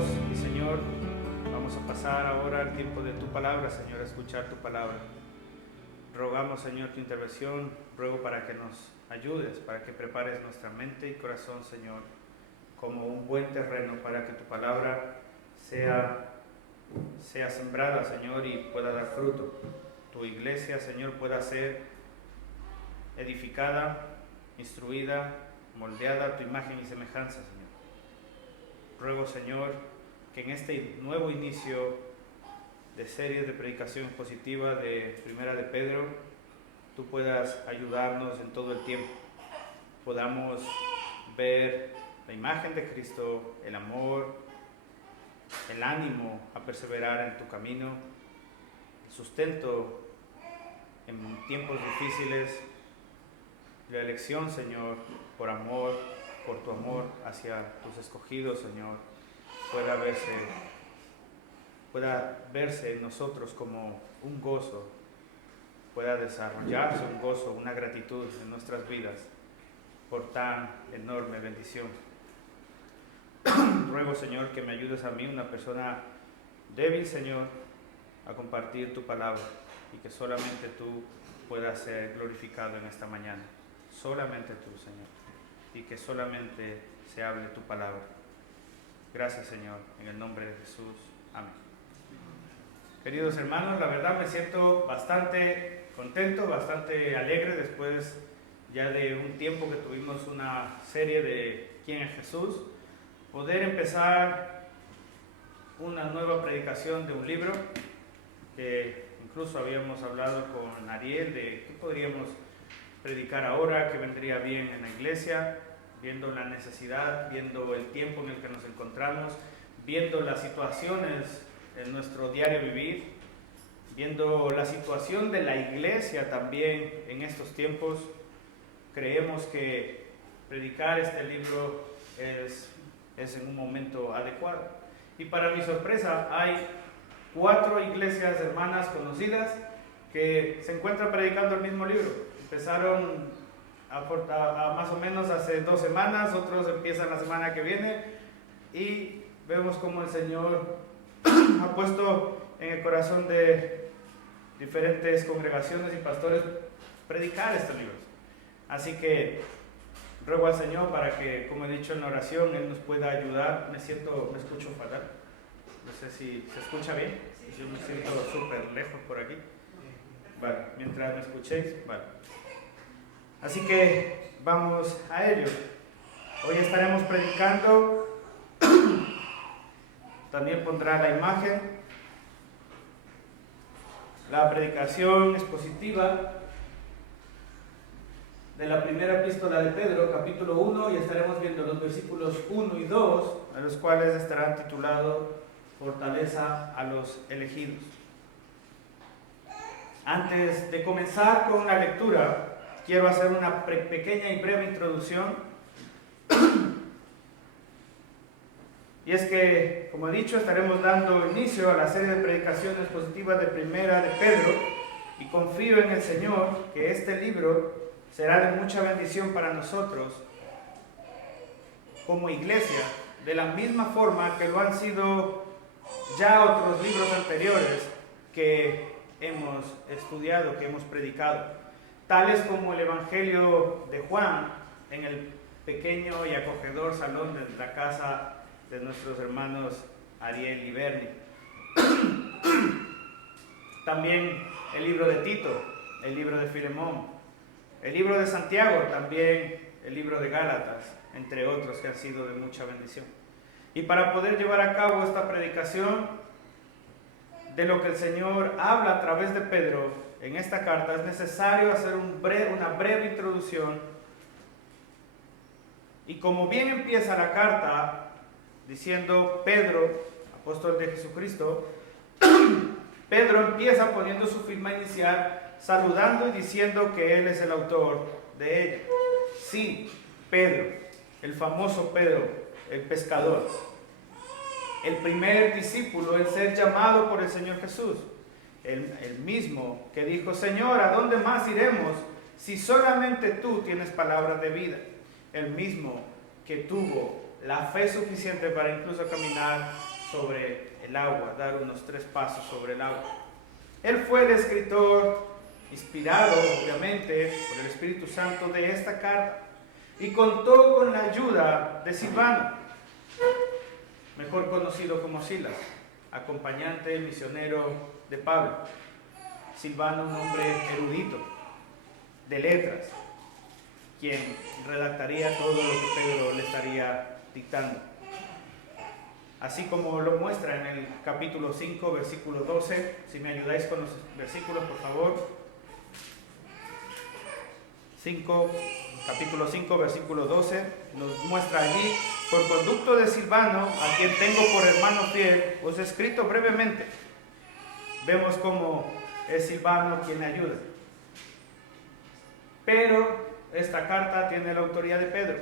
Dios y Señor, vamos a pasar ahora al tiempo de tu palabra, Señor, a escuchar tu palabra. Rogamos, Señor, tu intervención, ruego para que nos ayudes, para que prepares nuestra mente y corazón, Señor, como un buen terreno para que tu palabra sea sembrada, Señor, y pueda dar fruto. Tu iglesia, Señor, pueda ser edificada, instruida, moldeada a tu imagen y semejanza, Señor. Ruego, Señor, que en este nuevo inicio de series de predicación expositiva de Primera de Pedro, tú puedas ayudarnos en todo el tiempo. Podamos ver la imagen de Cristo, el amor, el ánimo a perseverar en tu camino, el sustento en tiempos difíciles, la elección, Señor, por amor, por tu amor hacia tus escogidos, Señor, pueda verse en nosotros como un gozo, pueda desarrollarse un gozo, una gratitud en nuestras vidas por tan enorme bendición. Ruego, Señor, que me ayudes a mí, una persona débil, Señor, a compartir tu palabra y que solamente tú puedas ser glorificado en esta mañana. Solamente tú, Señor, y que solamente se hable tu palabra. Gracias, Señor, en el nombre de Jesús. Amén. Queridos hermanos, la verdad me siento bastante contento, bastante alegre después ya de un tiempo que tuvimos una serie de ¿Quién es Jesús? Poder empezar una nueva predicación de un libro que incluso habíamos hablado con Ariel de qué podríamos predicar ahora, qué vendría bien en la iglesia, viendo la necesidad, viendo el tiempo en el que nos encontramos, viendo las situaciones en nuestro diario vivir, viendo la situación de la iglesia también en estos tiempos. Creemos que predicar este libro es en un momento adecuado. Y para mi sorpresa hay 4 iglesias hermanas conocidas que se encuentran predicando el mismo libro. Empezaron a más o menos hace 2 semanas, otros empiezan la semana que viene y vemos como el Señor ha puesto en el corazón de diferentes congregaciones y pastores predicar estos libros. Así que ruego al Señor para que, como he dicho en la oración, Él nos pueda ayudar. Me escucho fatal. No sé si se escucha bien. Yo me siento súper lejos por aquí. Vale, mientras me escuchéis, vale. Así que vamos a ello. Hoy estaremos predicando. También pondrá la imagen. La predicación expositiva de la primera epístola de Pedro, capítulo 1, y estaremos viendo los versículos 1 y 2, a los cuales estará titulado Fortaleza a los elegidos. Antes de comenzar con la lectura, quiero hacer una pequeña y breve introducción. Y es que, como he dicho, estaremos dando inicio a la serie de predicaciones positivas de Primera de Pedro, y confío en el Señor que este libro será de mucha bendición para nosotros como iglesia, de la misma forma que lo han sido ya otros libros anteriores que hemos estudiado, que hemos predicado, tales como el Evangelio de Juan en el pequeño y acogedor salón de la casa de nuestros hermanos Ariel y Bernie. También el libro de Tito, el libro de Filemón, el libro de Santiago, también el libro de Gálatas, entre otros que han sido de mucha bendición. Y para poder llevar a cabo esta predicación de lo que el Señor habla a través de Pedro en esta carta, es necesario hacer una breve introducción. Y como bien empieza la carta diciendo Pedro, apóstol de Jesucristo, Pedro empieza poniendo su firma inicial, saludando y diciendo que él es el autor de ella. Sí, Pedro, el famoso Pedro, el pescador, el primer discípulo en ser llamado por el Señor Jesús, el mismo que dijo: Señor, ¿a dónde más iremos si solamente tú tienes palabras de vida? El mismo que tuvo la fe suficiente para incluso caminar sobre el agua, dar unos 3 pasos sobre el agua. Él fue el escritor, inspirado obviamente por el Espíritu Santo de esta carta, y contó con la ayuda de Silvano, mejor conocido como Silas, acompañante misionero de Pablo. Silvano, un hombre erudito, de letras, quien redactaría todo lo que Pedro le estaría dictando. Así como lo muestra en el capítulo 5, versículo 12. Si me ayudáis con los versículos, por favor. Capítulo 5, versículo 12, nos muestra allí: por conducto de Silvano, a quien tengo por hermano fiel, os he escrito brevemente. Vemos cómo es Silvano quien le ayuda. Pero esta carta tiene la autoría de Pedro.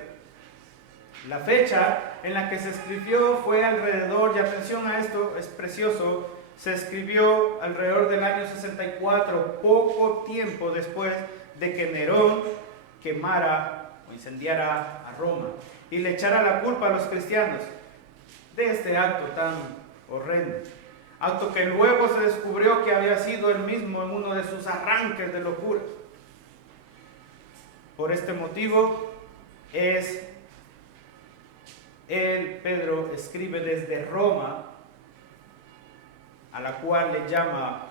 La fecha en la que se escribió fue alrededor, y atención a esto, es precioso, se escribió alrededor del año 64, poco tiempo después de que Nerón quemara o incendiara a Roma y le echara la culpa a los cristianos de este acto tan horrendo. Acto que luego se descubrió que había sido él mismo en uno de sus arranques de locura. Por este motivo Pedro escribe desde Roma, a la cual le llama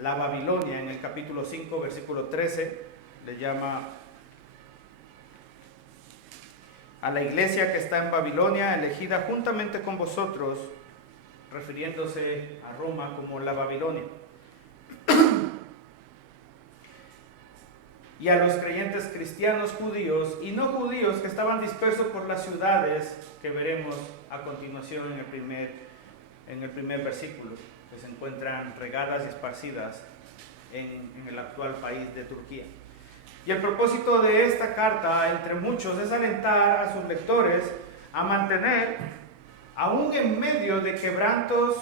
la Babilonia. En el capítulo 5, versículo 13, le llama a la iglesia que está en Babilonia, elegida juntamente con vosotros, refiriéndose a Roma como la Babilonia. Y a los creyentes cristianos, judíos y no judíos, que estaban dispersos por las ciudades que veremos a continuación en el primer versículo, que se encuentran regadas y esparcidas en el actual país de Turquía. Y el propósito de esta carta, entre muchos, es alentar a sus lectores a mantener, aún en medio de quebrantos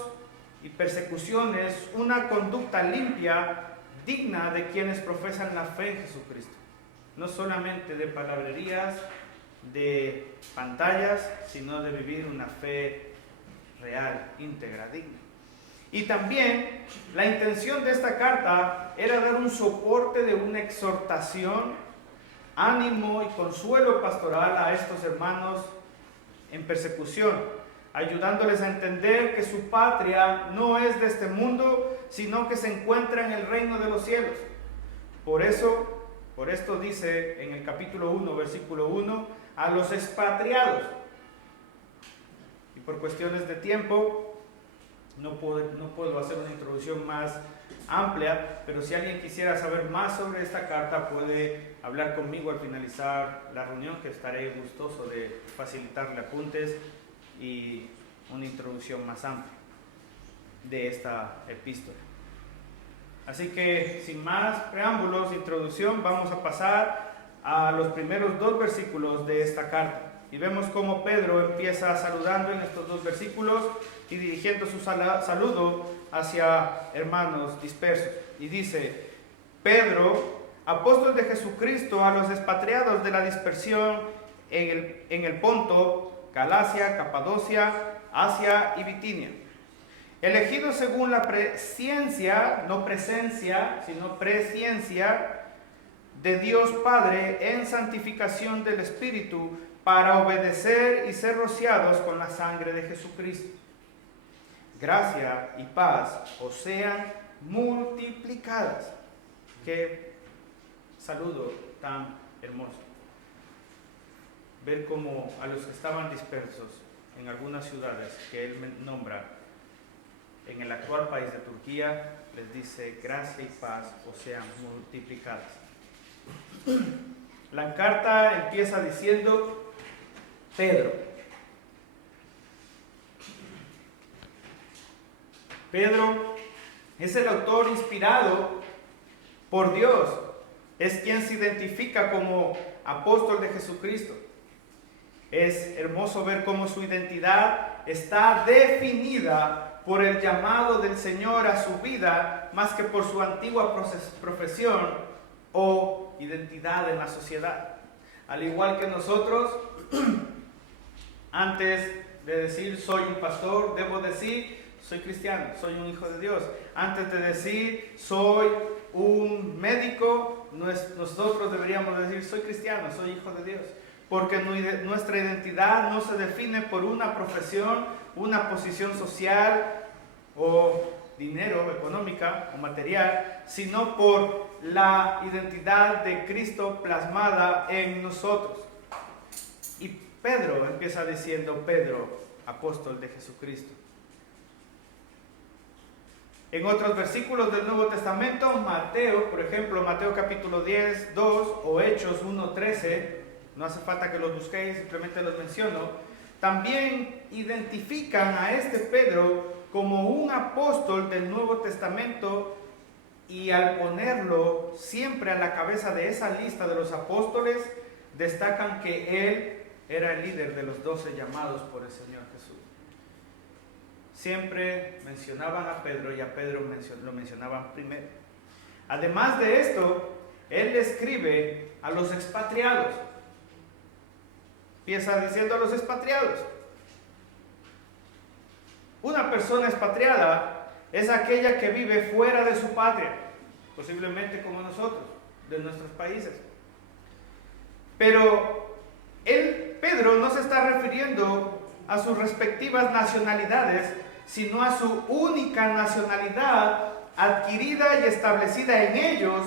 y persecuciones, una conducta limpia, digna de quienes profesan la fe en Jesucristo. No solamente de palabrerías, de pantallas, sino de vivir una fe real, íntegra, digna. Y también la intención de esta carta era dar un soporte de una exhortación, ánimo y consuelo pastoral a estos hermanos en persecución, ayudándoles a entender que su patria no es de este mundo, sino que se encuentra en el reino de los cielos. Por esto dice en el capítulo 1, versículo 1, a los expatriados. Y por cuestiones de tiempo, no puedo hacer una introducción más amplia, pero si alguien quisiera saber más sobre esta carta, puede hablar conmigo al finalizar la reunión, que estaré gustoso de facilitarle apuntes y una introducción más amplia de esta epístola. Así que, sin más preámbulos, introducción, vamos a pasar a los primeros 2 versículos de esta carta. Y vemos cómo Pedro empieza saludando en estos 2 versículos y dirigiendo su saludo hacia hermanos dispersos. Y dice: Pedro, apóstol de Jesucristo, a los expatriados de la dispersión en el Ponto, Galacia, Capadocia, Asia y Bitinia, elegidos según la presciencia, no presencia, sino presciencia de Dios Padre en santificación del Espíritu, para obedecer y ser rociados con la sangre de Jesucristo. Gracia y paz os sean multiplicadas. Qué saludo tan hermoso. Ver cómo a los que estaban dispersos en algunas ciudades que él nombra en el actual país de Turquía, les dice: gracia y paz os sean multiplicadas. La carta empieza diciendo: Pedro es el autor inspirado por Dios, es quien se identifica como apóstol de Jesucristo. Es hermoso ver cómo su identidad está definida por el llamado del Señor a su vida, más que por su antigua profesión o identidad en la sociedad. Al igual que nosotros, antes de decir soy un pastor, debo decir soy cristiano, soy un hijo de Dios. Antes de decir soy un médico, nosotros deberíamos decir soy cristiano, soy hijo de Dios. Porque nuestra identidad no se define por una profesión, una posición social o dinero, económica o material, sino por la identidad de Cristo plasmada en nosotros. Y Pedro empieza diciendo, Pedro, apóstol de Jesucristo. En otros versículos del Nuevo Testamento, Mateo, por ejemplo, Mateo capítulo 10, 2 o Hechos 1, 13, no hace falta que los busquéis, simplemente los menciono, también identifican a este Pedro como un apóstol del Nuevo Testamento, y al ponerlo siempre a la cabeza de esa lista de los apóstoles, destacan que él era el líder de los 12 llamados por el Señor Jesús. Siempre mencionaban a Pedro y a Pedro lo mencionaban primero. Además de esto, él le escribe a los expatriados. Empieza diciendo a los expatriados. Una persona expatriada es aquella que vive fuera de su patria, posiblemente como nosotros, de nuestros países. Pero Pedro no se está refiriendo a sus respectivas nacionalidades, sino a su única nacionalidad adquirida y establecida en ellos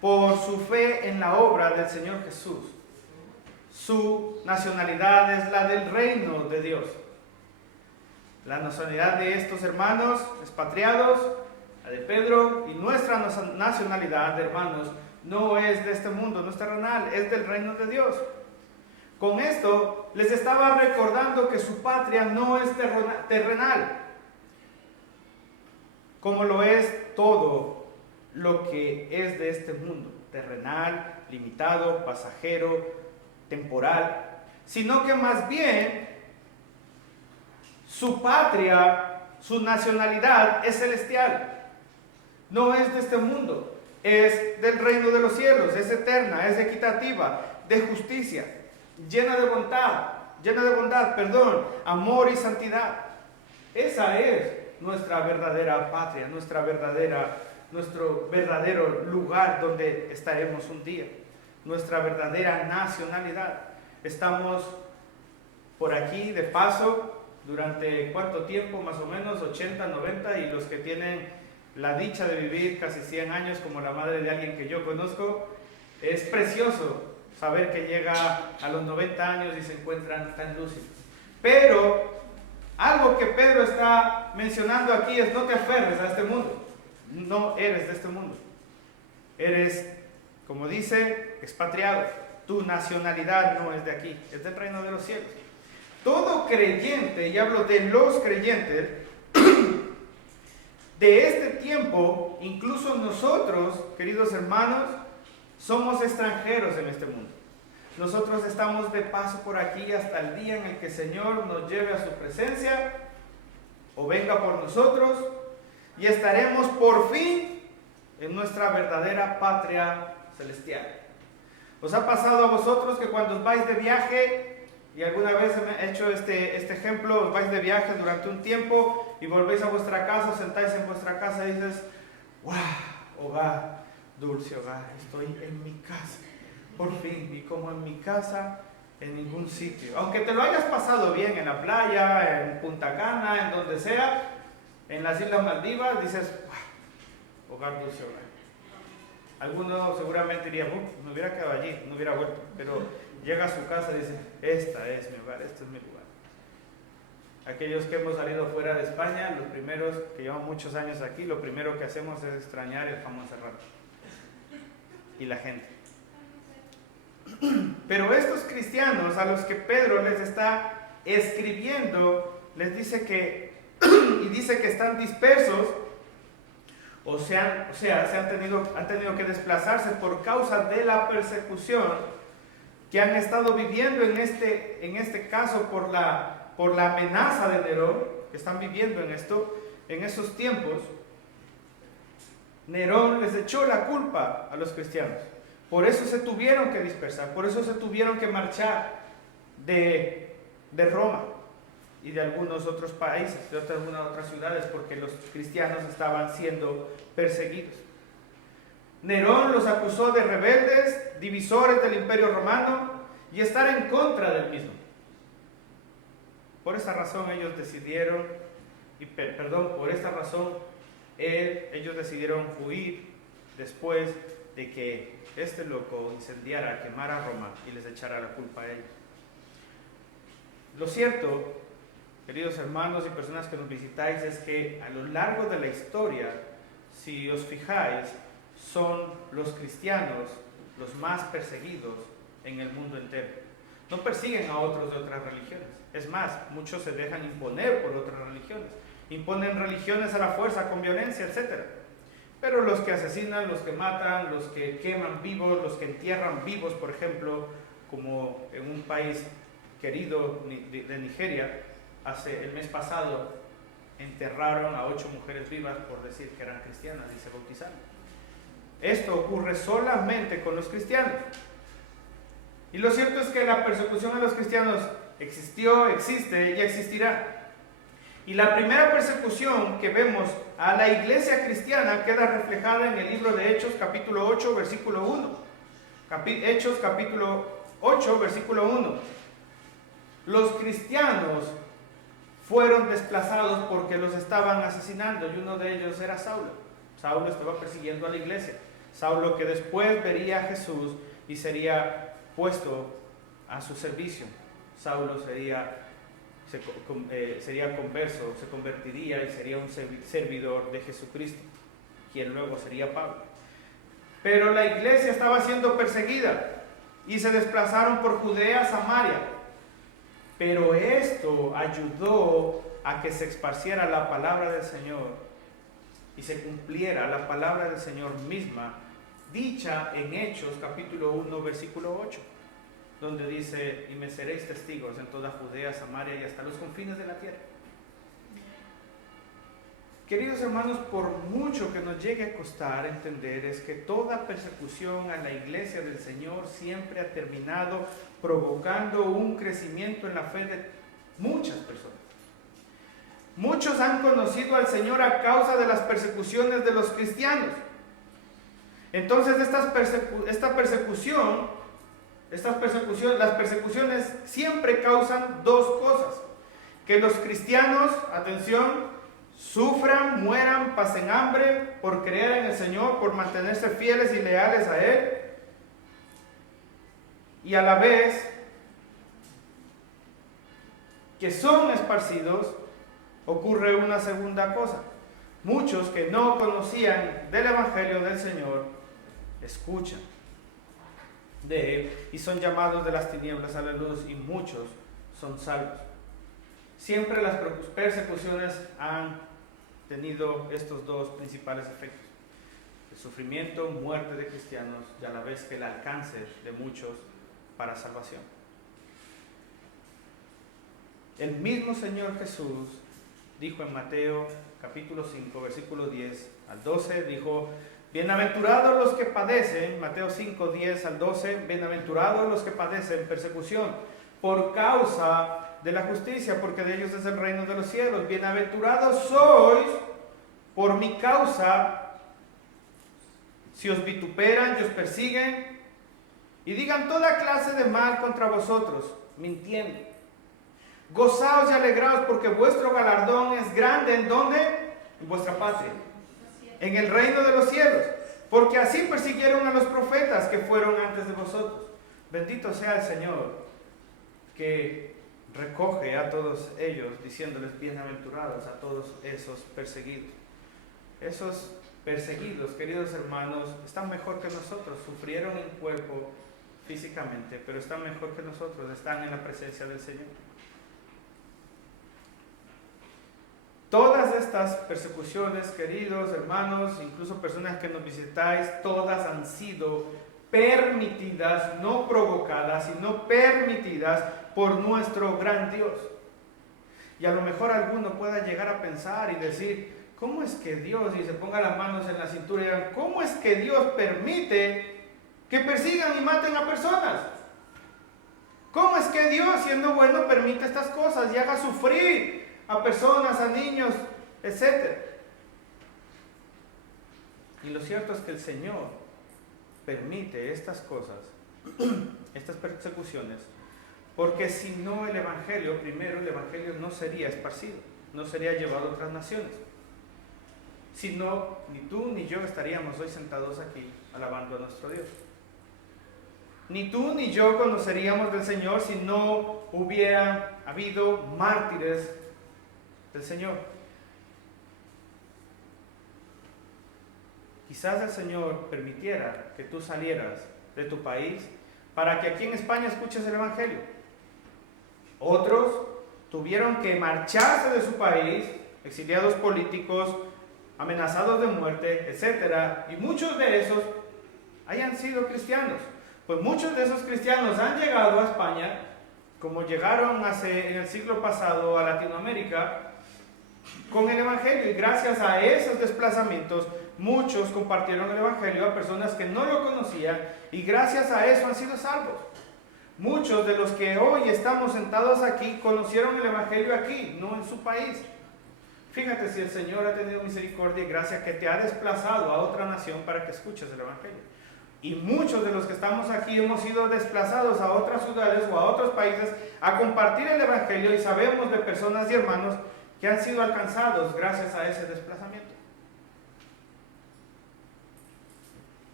por su fe en la obra del Señor Jesús. Su nacionalidad es la del reino de Dios. La nacionalidad de estos hermanos expatriados, la de Pedro, y nuestra nacionalidad, hermanos, no es de este mundo, no es terrenal, es del reino de Dios. Con esto les estaba recordando que su patria no es terrenal, como lo es todo lo que es de este mundo, terrenal, limitado, pasajero, temporal, sino que más bien su patria, su nacionalidad es celestial, no es de este mundo, es del reino de los cielos, es eterna, es equitativa, de justicia, llena de bondad, amor y santidad. Esa es nuestra verdadera patria, nuestro verdadero lugar donde estaremos un día, nuestra verdadera nacionalidad. Estamos por aquí de paso durante ¿cuánto tiempo? Más o menos 80, 90, y los que tienen la dicha de vivir casi 100 años, como la madre de alguien que yo conozco, es precioso saber que llega a los 90 años y se encuentran tan lúcidos. Pero algo que Pedro está mencionando aquí es: no te aferres a este mundo, no eres de este mundo, eres, como dice, expatriado, tu nacionalidad no es de aquí, es del reino de los cielos. Todo creyente, y hablo de los creyentes de este tiempo, incluso nosotros, queridos hermanos, somos extranjeros en este mundo. Nosotros estamos de paso por aquí hasta el día en el que el Señor nos lleve a su presencia o venga por nosotros, y estaremos por fin en nuestra verdadera patria celestial. ¿Os ha pasado a vosotros que cuando os vais de viaje, y alguna vez he hecho este ejemplo, os vais de viaje durante un tiempo y volvéis a vuestra casa, os sentáis en vuestra casa y dices: ¡wow! Hogar, dulce hogar, estoy en mi casa, por fin, y como en mi casa, en ningún sitio. Aunque te lo hayas pasado bien en la playa, en Punta Cana, en donde sea, en las Islas Maldivas, dices: ¡wow! Hogar, dulce hogar. Algunos seguramente dirían: me hubiera quedado allí, no hubiera vuelto. Pero llega a su casa y dice: esta es mi hogar, este es mi lugar. Aquellos que hemos salido fuera de España, los primeros que llevan muchos años aquí, lo primero que hacemos es extrañar el jamón serrano y la gente. Pero estos cristianos a los que Pedro les está escribiendo, les dice que están dispersos, han tenido que desplazarse por causa de la persecución que han estado viviendo en este caso por la amenaza de Nerón, que están viviendo en esos tiempos. Nerón les echó la culpa a los cristianos. Por eso se tuvieron que dispersar, por eso se tuvieron que marchar de Roma. y de algunos otros países, de algunas otras ciudades, porque los cristianos estaban siendo perseguidos. Nerón los acusó de rebeldes, divisores del Imperio Romano y estar en contra del mismo. Por esta razón ellos decidieron, ellos decidieron huir después de que este loco incendiara, quemara Roma y les echara la culpa a ellos. Lo cierto, queridos hermanos y personas que nos visitáis, es que a lo largo de la historia, si os fijáis, son los cristianos los más perseguidos en el mundo entero. No persiguen a otros de otras religiones. Es más, muchos se dejan imponer por otras religiones. Imponen religiones a la fuerza, con violencia, etc. Pero los que asesinan, los que matan, los que queman vivos, los que entierran vivos, por ejemplo, como en un país querido de Nigeria, el mes pasado enterraron a 8 mujeres vivas por decir que eran cristianas y se bautizaron. Esto ocurre solamente con los cristianos. Y lo cierto es que la persecución a los cristianos existió, existe y existirá. Y la primera persecución que vemos a la iglesia cristiana queda reflejada en el libro de Hechos, capítulo 8, versículo 1. Hechos, capítulo 8, versículo 1. Los cristianos fueron desplazados porque los estaban asesinando, y uno de ellos era Saulo. Saulo estaba persiguiendo a la iglesia. Saulo, que después vería a Jesús y sería puesto a su servicio. Saulo sería converso, se convertiría y sería un servidor de Jesucristo, quien luego sería Pablo. Pero la iglesia estaba siendo perseguida y se desplazaron por Judea a Samaria. Pero esto ayudó a que se esparciera la palabra del Señor y se cumpliera la palabra del Señor misma, dicha en Hechos capítulo 1, versículo 8, donde dice: y me seréis testigos en toda Judea, Samaria y hasta los confines de la tierra. Queridos hermanos, por mucho que nos llegue a costar entender, es que toda persecución a la iglesia del Señor siempre ha terminado provocando un crecimiento en la fe de muchas personas. Muchos han conocido al Señor a causa de las persecuciones de los cristianos. Entonces las persecuciones siempre causan dos cosas: que los cristianos, atención, sufran, mueran, pasen hambre por creer en el Señor, por mantenerse fieles y leales a Él, y a la vez que son esparcidos, ocurre una segunda cosa: muchos que no conocían del Evangelio del Señor escuchan de Él y son llamados de las tinieblas a la luz, y muchos son salvos. Siempre las persecuciones han tenido estos dos principales efectos: el sufrimiento, muerte de cristianos, y a la vez que el alcance de muchos para salvación. El mismo Señor Jesús dijo en Mateo capítulo 5, versículo 10 al 12, dijo: bienaventurados los que padecen, Mateo 5, 10 al 12, bienaventurados los que padecen persecución por causa de la justicia, porque de ellos es el reino de los cielos. Bienaventurados sois por mi causa, si os vituperan y os persiguen, y digan toda clase de mal contra vosotros, mintiendo. Gozaos y alegraos, porque vuestro galardón es grande. ¿En dónde? En vuestra patria, en el reino de los cielos, porque así persiguieron a los profetas que fueron antes de vosotros. Bendito sea el Señor, que recoge a todos ellos, diciéndoles bienaventurados a todos esos perseguidos. Esos perseguidos, queridos hermanos, están mejor que nosotros. Sufrieron en cuerpo físicamente, pero están mejor que nosotros, están en la presencia del Señor. Todas estas persecuciones, queridos hermanos, incluso personas que nos visitáis, todas han sido permitidas, no provocadas, sino permitidas por nuestro gran Dios. Y a lo mejor alguno pueda llegar a pensar y decir: ¿cómo es que Dios, y se ponga las manos en la cintura y digan, ¿cómo es que Dios permite que persigan y maten a personas? ¿Cómo es que que Dios, siendo bueno, permite estas cosas y haga sufrir a personas, a niños, etc. Y lo cierto es que el Señor permite estas cosas, estas persecuciones, porque si no el Evangelio, primero el Evangelio no sería esparcido, no sería llevado a otras naciones. Si no, ni tú ni yo estaríamos hoy sentados aquí alabando a nuestro Dios. Ni tú ni yo conoceríamos del Señor si no hubiera habido mártires del Señor. Quizás el Señor permitiera que tú salieras de tu país para que aquí en España escuches el Evangelio. Otros tuvieron que marcharse de su país, exiliados políticos, amenazados de muerte, etc. Y muchos de esos hayan sido cristianos. Pues muchos de esos cristianos han llegado a España, como llegaron en el siglo pasado a Latinoamérica, con el Evangelio. Y gracias a esos desplazamientos, muchos compartieron el Evangelio a personas que no lo conocían, y gracias a eso han sido salvos. Muchos de los que hoy estamos sentados aquí conocieron el Evangelio aquí, no en su país. Fíjate si el Señor ha tenido misericordia y gracia que te ha desplazado a otra nación para que escuches el Evangelio. Y muchos de los que estamos aquí hemos sido desplazados a otras ciudades o a otros países a compartir el Evangelio, y sabemos de personas y hermanos que han sido alcanzados gracias a ese desplazamiento.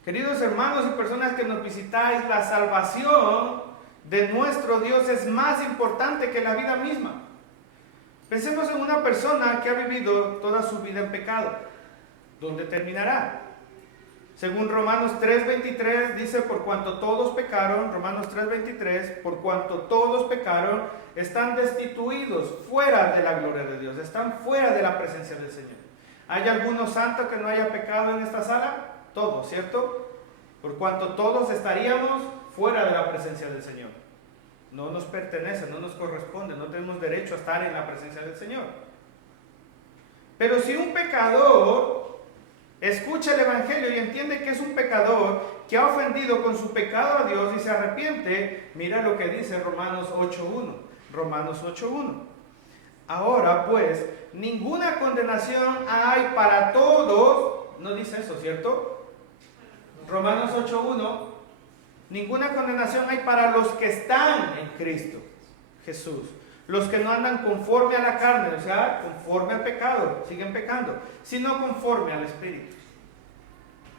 Queridos hermanos y personas que nos visitáis, la salvación de nuestro Dios es más importante que la vida misma. Pensemos en una persona que ha vivido toda su vida en pecado. ¿Dónde terminará? Según Romanos 3:23 dice, por cuanto todos pecaron, Romanos 3:23, por cuanto todos pecaron, están destituidos, fuera de la gloria de Dios, están fuera de la presencia del Señor. ¿Hay alguno santo que no haya pecado en esta sala? Todos, ¿cierto? Por cuanto todos estaríamos fuera de la presencia del Señor. No nos pertenece, no nos corresponde, no tenemos derecho a estar en la presencia del Señor. Pero si un pecador escucha el Evangelio y entiende que es un pecador que ha ofendido con su pecado a Dios y se arrepiente, mira lo que dice Romanos 8:1. Romanos 8:1. Ahora pues, ninguna condenación hay para todos. No dice eso, ¿cierto? Romanos 8:1. Ninguna condenación hay para los que están en Cristo Jesús. Los que no andan conforme a la carne, o sea, conforme al pecado, siguen pecando, sino conforme al Espíritu.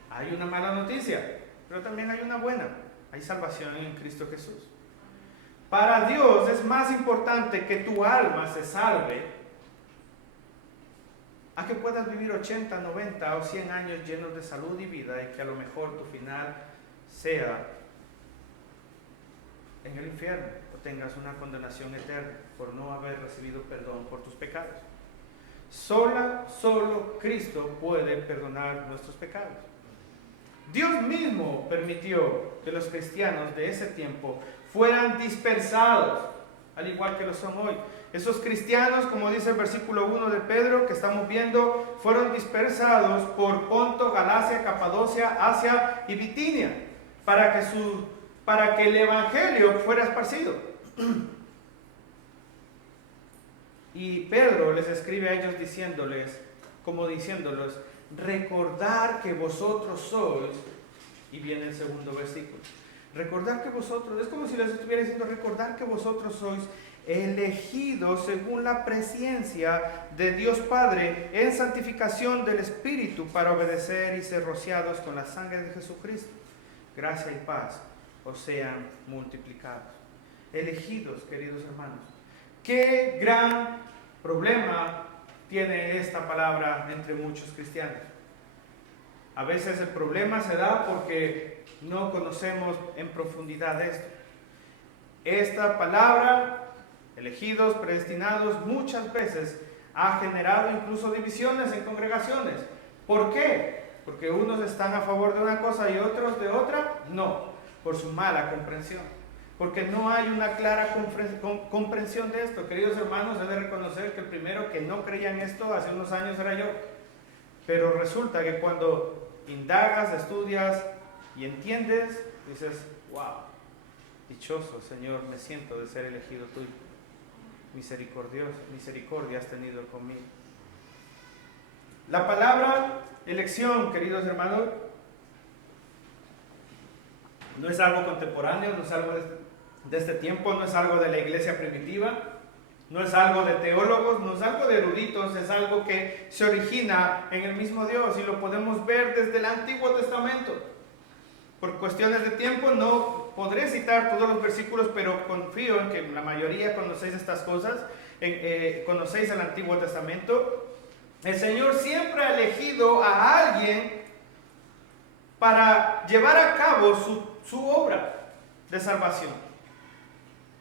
Hay una mala noticia, pero también hay una buena. Hay salvación en Cristo Jesús. Para Dios es más importante que tu alma se salve a que puedas vivir 80, 90 o 100 años llenos de salud y vida, y que a lo mejor tu final sea en el infierno, o tengas una condenación eterna por no haber recibido perdón por tus pecados. Solo Cristo puede perdonar nuestros pecados. Dios mismo permitió que los cristianos de ese tiempo fueran dispersados, al igual que lo son hoy. Esos cristianos, como dice el versículo 1 de Pedro que estamos viendo, fueron dispersados por Ponto, Galacia, Capadocia, Asia y Bitinia, para que el Evangelio fuera esparcido. Y Pedro les escribe a ellos diciéndoles, recordar que vosotros sois, y viene el segundo versículo, recordar que vosotros, es como si les estuviera diciendo, recordar que vosotros sois elegidos según la presciencia de Dios Padre en santificación del Espíritu para obedecer y ser rociados con la sangre de Jesucristo. Gracia y paz os sean multiplicados. Elegidos, queridos hermanos. Qué gran problema tiene esta palabra entre muchos cristianos. A veces el problema se da porque no conocemos en profundidad esto. Esta palabra, elegidos, predestinados, muchas veces ha generado incluso divisiones en congregaciones. ¿Por qué? Porque unos están a favor de una cosa y otros de otra. No, por su mala comprensión. Porque no hay una clara comprensión de esto. Queridos hermanos, he de reconocer que el primero que no creía en esto hace unos años era yo. Pero resulta que cuando indagas, estudias y entiendes, dices, wow, Dichoso, Señor, me siento de ser elegido tuyo. Misericordia has tenido conmigo. La palabra elección, queridos hermanos, no es algo contemporáneo, no es algo de este tiempo, no es algo de la iglesia primitiva, no es algo de teólogos, no es algo de eruditos, es algo que se origina en el mismo Dios y lo podemos ver desde el Antiguo Testamento. Por cuestiones de tiempo no podré citar todos los versículos, pero confío en que la mayoría conocéis estas cosas, conocéis el Antiguo Testamento. El Señor siempre ha elegido a alguien para llevar a cabo su obra de salvación.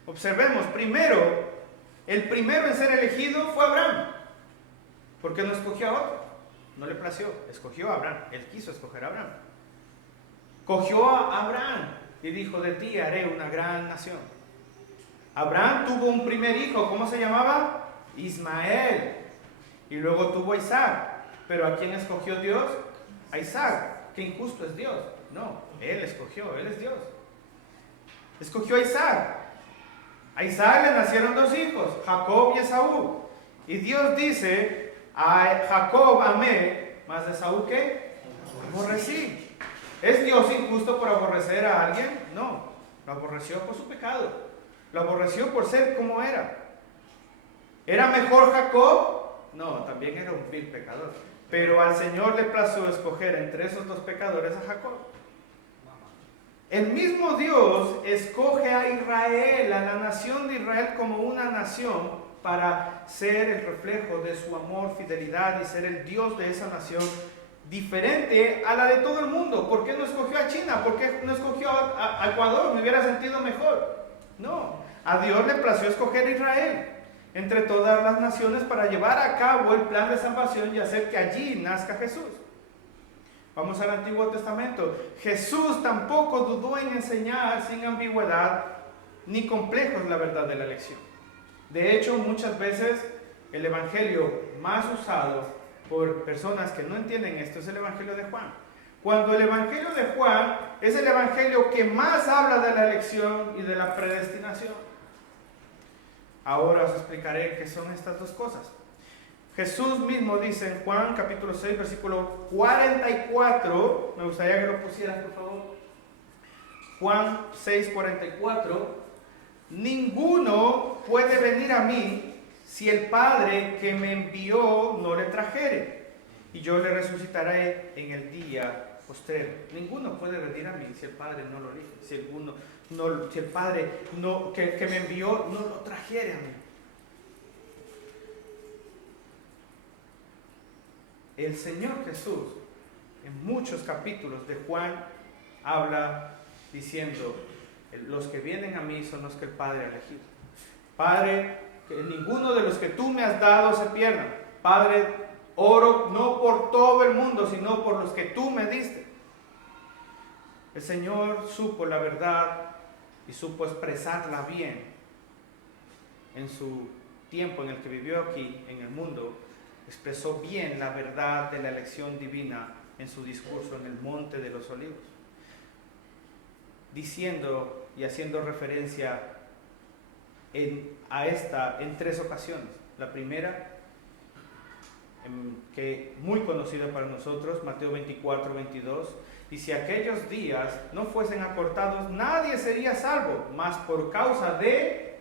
Observemos, el primero en ser elegido fue Abraham, porque no escogió a otro, no le plació, escogió a Abraham, él quiso escoger a Abraham. Cogió a Abraham y dijo: de ti haré una gran nación. Abraham tuvo un primer hijo, ¿cómo se llamaba? Ismael. Y luego tuvo a Isaac. ¿Pero a quién escogió Dios? A Isaac. ¿Qué injusto es Dios? No, él escogió, él es Dios. Escogió a Isaac. A Isaac le nacieron dos hijos, Jacob y Esaú. Y Dios dice: a Jacob amé, mas a Esaú ¿qué? Aborrecí. ¿Es Dios injusto por aborrecer a alguien? No, lo aborreció por su pecado. Lo aborreció por ser como era. ¿Era mejor Jacob? No, también era un vil pecador. Pero al Señor le plació escoger entre esos dos pecadores a Jacob. El mismo Dios escoge a Israel, a la nación de Israel, como una nación para ser el reflejo de su amor, fidelidad y ser el Dios de esa nación, diferente a la de todo el mundo. ¿Por qué no escogió a China? ¿Por qué no escogió a Ecuador? Me hubiera sentido mejor. No, a Dios le plació escoger a Israel entre todas las naciones para llevar a cabo el plan de salvación y hacer que allí nazca Jesús. Vamos al Antiguo Testamento. Jesús tampoco dudó en enseñar sin ambigüedad ni complejos la verdad de la elección. De hecho, muchas veces el evangelio más usado por personas que no entienden esto es el evangelio de Juan. Cuando el evangelio de Juan es el evangelio que más habla de la elección y de la predestinación. Ahora os explicaré qué son estas dos cosas. Jesús mismo dice en Juan capítulo 6 versículo 44, me gustaría que lo pusieras por favor. Juan 6, 44. Ninguno puede venir a mí si el Padre que me envió no le trajere, y yo le resucitaré en el día postrero. Ninguno puede venir a mí si el Padre no lo elige, si el Padre que me envió no lo trajere a mí. El Señor Jesús, en muchos capítulos de Juan, habla diciendo: los que vienen a mí son los que el Padre ha elegido. Padre, que ninguno de los que tú me has dado se pierda. Padre, oro no por todo el mundo, sino por los que tú me diste. El Señor supo la verdad y supo expresarla bien en su tiempo en el que vivió aquí en el mundo. Expresó bien la verdad de la elección divina en su discurso en el Monte de los Olivos, diciendo y haciendo referencia a esta en tres ocasiones. La primera, que muy conocida para nosotros, Mateo 24, 22, y si aquellos días no fuesen acortados, nadie sería salvo, mas por causa de,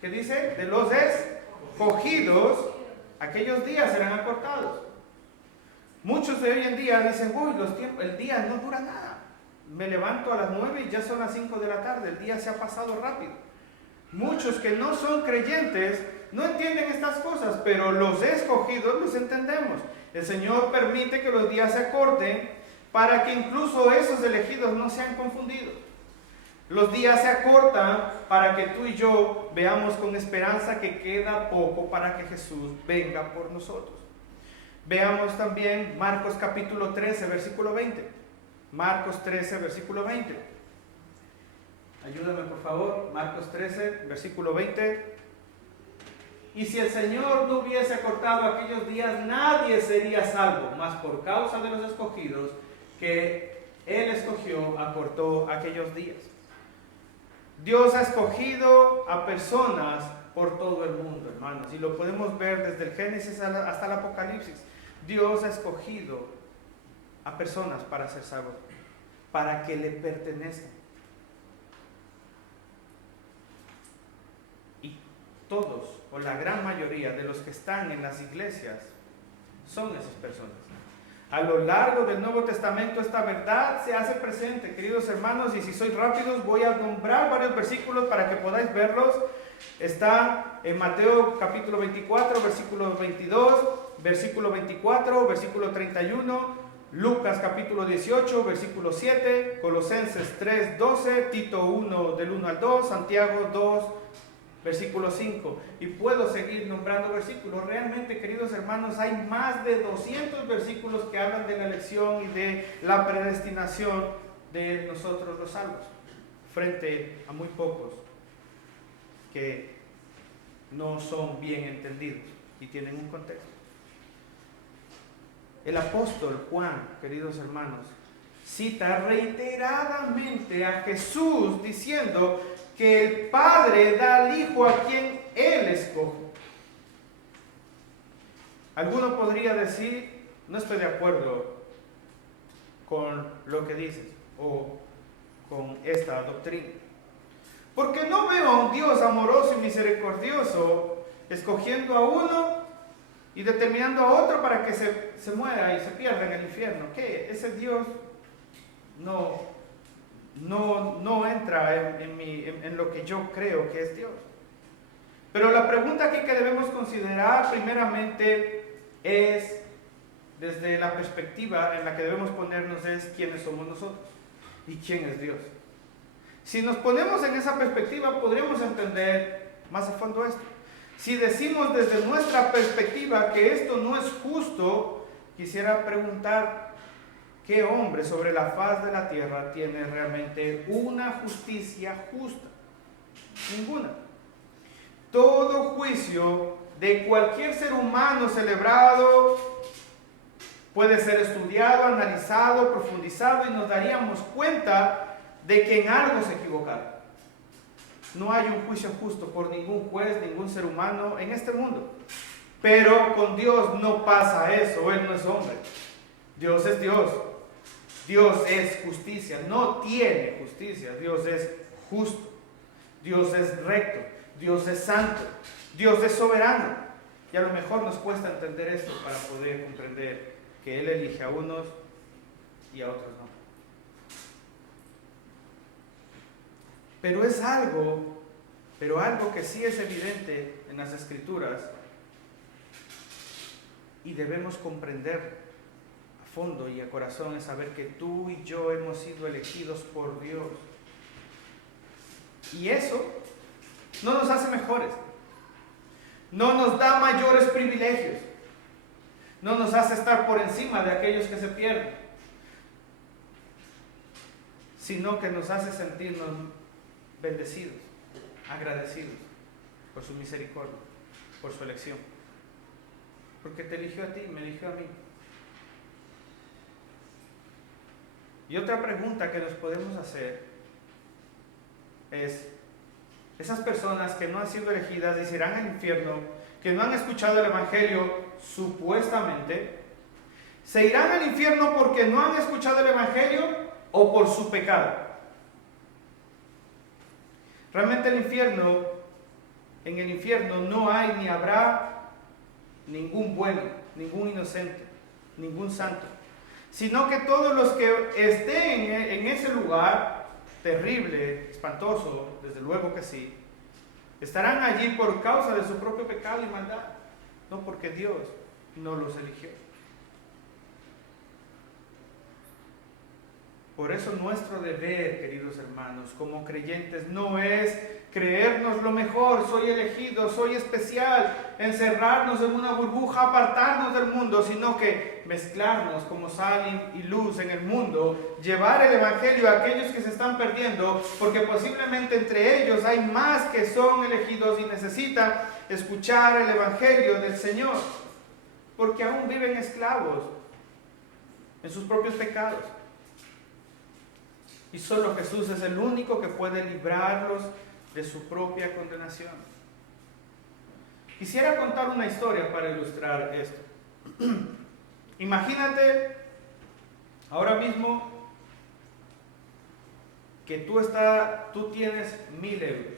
¿qué dice? De los escogidos, aquellos días serán acortados. Muchos de hoy en día dicen: uy, el día no dura nada. Me levanto a las 9 y ya son las 5 de la tarde, el día se ha pasado rápido. Muchos que no son creyentes no entienden estas cosas, pero los escogidos los entendemos. El Señor permite que los días se acorten para que incluso esos elegidos no sean confundidos. Los días se acortan para que tú y yo veamos con esperanza que queda poco para que Jesús venga por nosotros. Veamos también Marcos capítulo 13, versículo 20. Marcos 13, versículo 20. Ayúdame por favor. Marcos 13, versículo 20. Y si el Señor no hubiese acortado aquellos días, nadie sería salvo, mas por causa de los escogidos que Él escogió, acortó aquellos días. Dios ha escogido a personas por todo el mundo, hermanos, y lo podemos ver desde el Génesis hasta el Apocalipsis. Dios ha escogido a personas para ser salvos, para que le pertenezcan. Y todos, o la gran mayoría de los que están en las iglesias, son esas personas. A lo largo del Nuevo Testamento esta verdad se hace presente, queridos hermanos, y si soy rápidos voy a nombrar varios versículos para que podáis verlos. Está en Mateo capítulo 24, versículo 22, versículo 24, versículo 31, Lucas capítulo 18, versículo 7, Colosenses 3, 12, Tito 1 del 1 al 2, Santiago 2, versículo 5, y puedo seguir nombrando versículos. Realmente, queridos hermanos, hay más de 200 versículos que hablan de la elección y de la predestinación de nosotros los salvos, frente a muy pocos que no son bien entendidos y tienen un contexto. El apóstol Juan, queridos hermanos, cita reiteradamente a Jesús diciendo que el Padre da al Hijo a quien Él escoge. Alguno podría decir, no estoy de acuerdo con lo que dices o con esta doctrina, porque no veo a un Dios amoroso y misericordioso escogiendo a uno y determinando a otro para que se muera y se pierda en el infierno. ¿Qué? Ese Dios no entra en lo que yo creo que es Dios. Pero la pregunta aquí que debemos considerar primeramente es, desde la perspectiva en la que debemos ponernos, es quiénes somos nosotros y quién es Dios. Si nos ponemos en esa perspectiva, podremos entender más a fondo esto. Si decimos desde nuestra perspectiva que esto no es justo, quisiera preguntar, ¿qué hombre sobre la faz de la tierra tiene realmente una justicia justa? Ninguna. Todo juicio de cualquier ser humano celebrado puede ser estudiado, analizado, profundizado, y nos daríamos cuenta de que en algo se equivocaron. No hay un juicio justo por ningún juez, ningún ser humano en este mundo. Pero con Dios no pasa eso. Él no es hombre. Dios es Dios. Dios es justicia. No tiene justicia. Dios es justo. Dios es recto. Dios es santo. Dios es soberano. Y a lo mejor nos cuesta entender esto para poder comprender que Él elige a unos y a otros no. Pero algo que sí es evidente en las Escrituras y debemos comprender a fondo y a corazón, es saber que tú y yo hemos sido elegidos por Dios. Y eso no nos hace mejores, no nos da mayores privilegios, no nos hace estar por encima de aquellos que se pierden, sino que nos hace sentirnos bendecidos, agradecidos por su misericordia, por su elección. Porque te eligió a ti, me eligió a mí. Y otra pregunta que nos podemos hacer es, esas personas que no han sido elegidas y se irán al infierno, que no han escuchado el Evangelio supuestamente, ¿se irán al infierno porque no han escuchado el Evangelio o por su pecado? Realmente en el infierno no hay ni habrá ningún bueno, ningún inocente, ningún santo, sino que todos los que estén en ese lugar terrible, espantoso, desde luego que sí, estarán allí por causa de su propio pecado y maldad, no porque Dios no los eligió. Por eso nuestro deber, queridos hermanos, como creyentes, no es creernos lo mejor, soy elegido, soy especial, encerrarnos en una burbuja, apartarnos del mundo, sino que mezclarnos como sal y luz en el mundo, llevar el Evangelio a aquellos que se están perdiendo, porque posiblemente entre ellos hay más que son elegidos y necesitan escuchar el Evangelio del Señor, porque aún viven esclavos en sus propios pecados. Y solo Jesús es el único que puede librarlos de su propia condenación. Quisiera contar una historia para ilustrar esto. Imagínate ahora mismo que tú tienes 1,000 euros.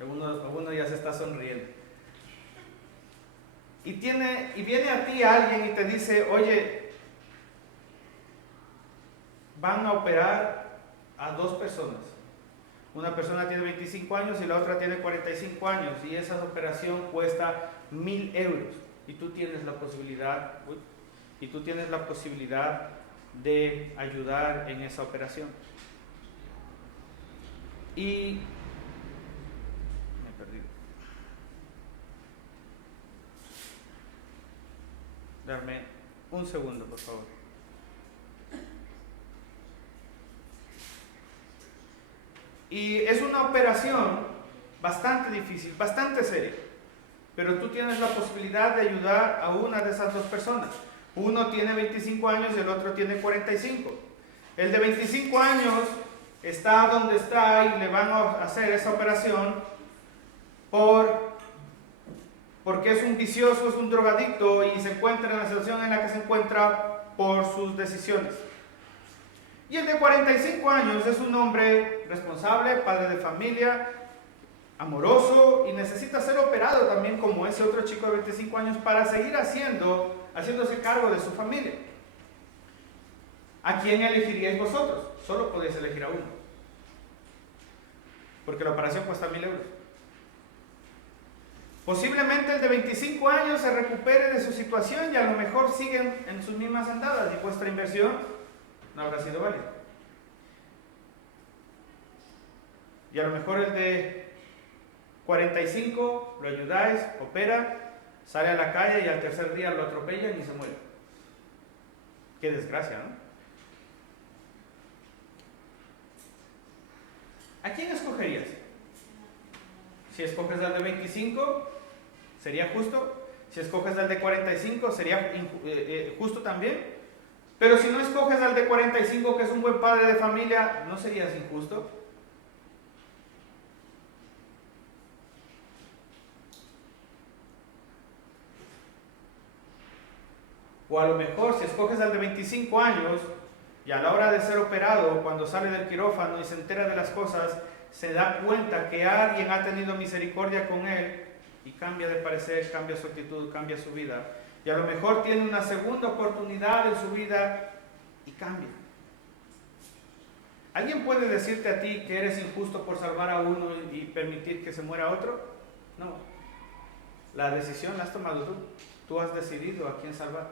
Alguno ya se está sonriendo. Y viene a ti alguien y te dice, oye, van a operar a 2 personas. Una persona tiene 25 años y la otra tiene 45 años y esa operación cuesta 1,000 euros. Y tú tienes la posibilidad de ayudar en esa operación. Y me he perdido. Darme un segundo, por favor. Y es una operación bastante difícil, bastante seria. Pero tú tienes la posibilidad de ayudar a una de esas 2 personas. Uno tiene 25 años y el otro tiene 45. El de 25 años está donde está y le van a hacer esa operación porque es un vicioso, es un drogadicto y se encuentra en la situación en la que se encuentra por sus decisiones. Y el de 45 años es un hombre responsable, padre de familia, amoroso y necesita ser operado también como ese otro chico de 25 años para seguir haciéndose cargo de su familia. ¿A quién elegiríais vosotros? Solo podéis elegir a uno. Porque la operación cuesta 1,000 euros. Posiblemente el de 25 años se recupere de su situación y a lo mejor siguen en sus mismas andadas y vuestra inversión no habrá sido válida. Y a lo mejor el de 45 lo ayudáis, opera, sale a la calle y al tercer día lo atropellan y se muere. Qué desgracia, ¿no? ¿A quién escogerías? Si escoges al de 25, ¿sería justo? Si escoges al de 45, ¿sería justo también? Pero si no escoges al de 45, que es un buen padre de familia, ¿no serías injusto? O a lo mejor si escoges al de 25 años y a la hora de ser operado, cuando sale del quirófano y se entera de las cosas, se da cuenta que alguien ha tenido misericordia con él y cambia de parecer, cambia su actitud, cambia su vida. Y a lo mejor tiene una segunda oportunidad en su vida y cambia. ¿Alguien puede decirte a ti que eres injusto por salvar a uno y permitir que se muera otro? No. La decisión la has tomado tú. Tú has decidido a quién salvar.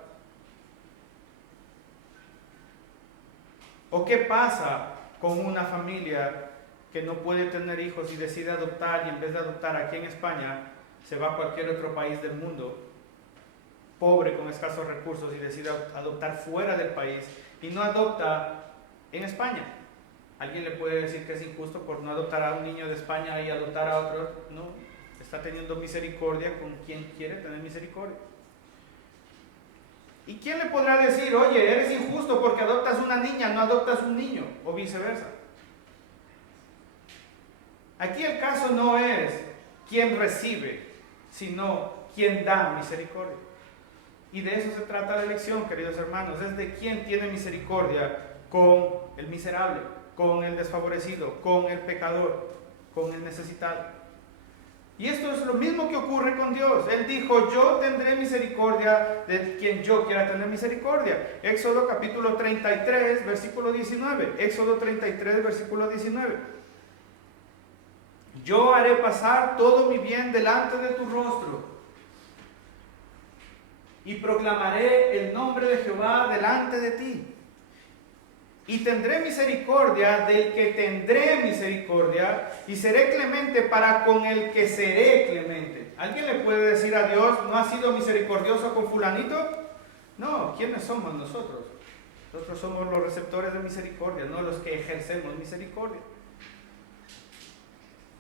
¿O qué pasa con una familia que no puede tener hijos y decide adoptar y en vez de adoptar aquí en España se va a cualquier otro país del mundo pobre con escasos recursos y decide adoptar fuera del país y no adopta en España? ¿Alguien le puede decir que es injusto por no adoptar a un niño de España y adoptar a otro? No, está teniendo misericordia con quien quiere tener misericordia. ¿Y quién le podrá decir, oye, eres injusto porque adoptas una niña, no adoptas un niño? O viceversa. Aquí el caso no es quién recibe, sino quién da misericordia. Y de eso se trata la elección, queridos hermanos, es de quién tiene misericordia con el miserable, con el desfavorecido, con el pecador, con el necesitado. Y esto es lo mismo que ocurre con Dios. Él dijo, yo tendré misericordia de quien yo quiera tener misericordia. Éxodo capítulo 33, versículo 19. Éxodo 33, versículo 19. Yo haré pasar todo mi bien delante de tu rostro y proclamaré el nombre de Jehová delante de ti. Y tendré misericordia del que tendré misericordia y seré clemente para con el que seré clemente. ¿Alguien le puede decir a Dios, no has sido misericordioso con fulanito? No, ¿quiénes somos nosotros? Nosotros somos los receptores de misericordia, no los que ejercemos misericordia.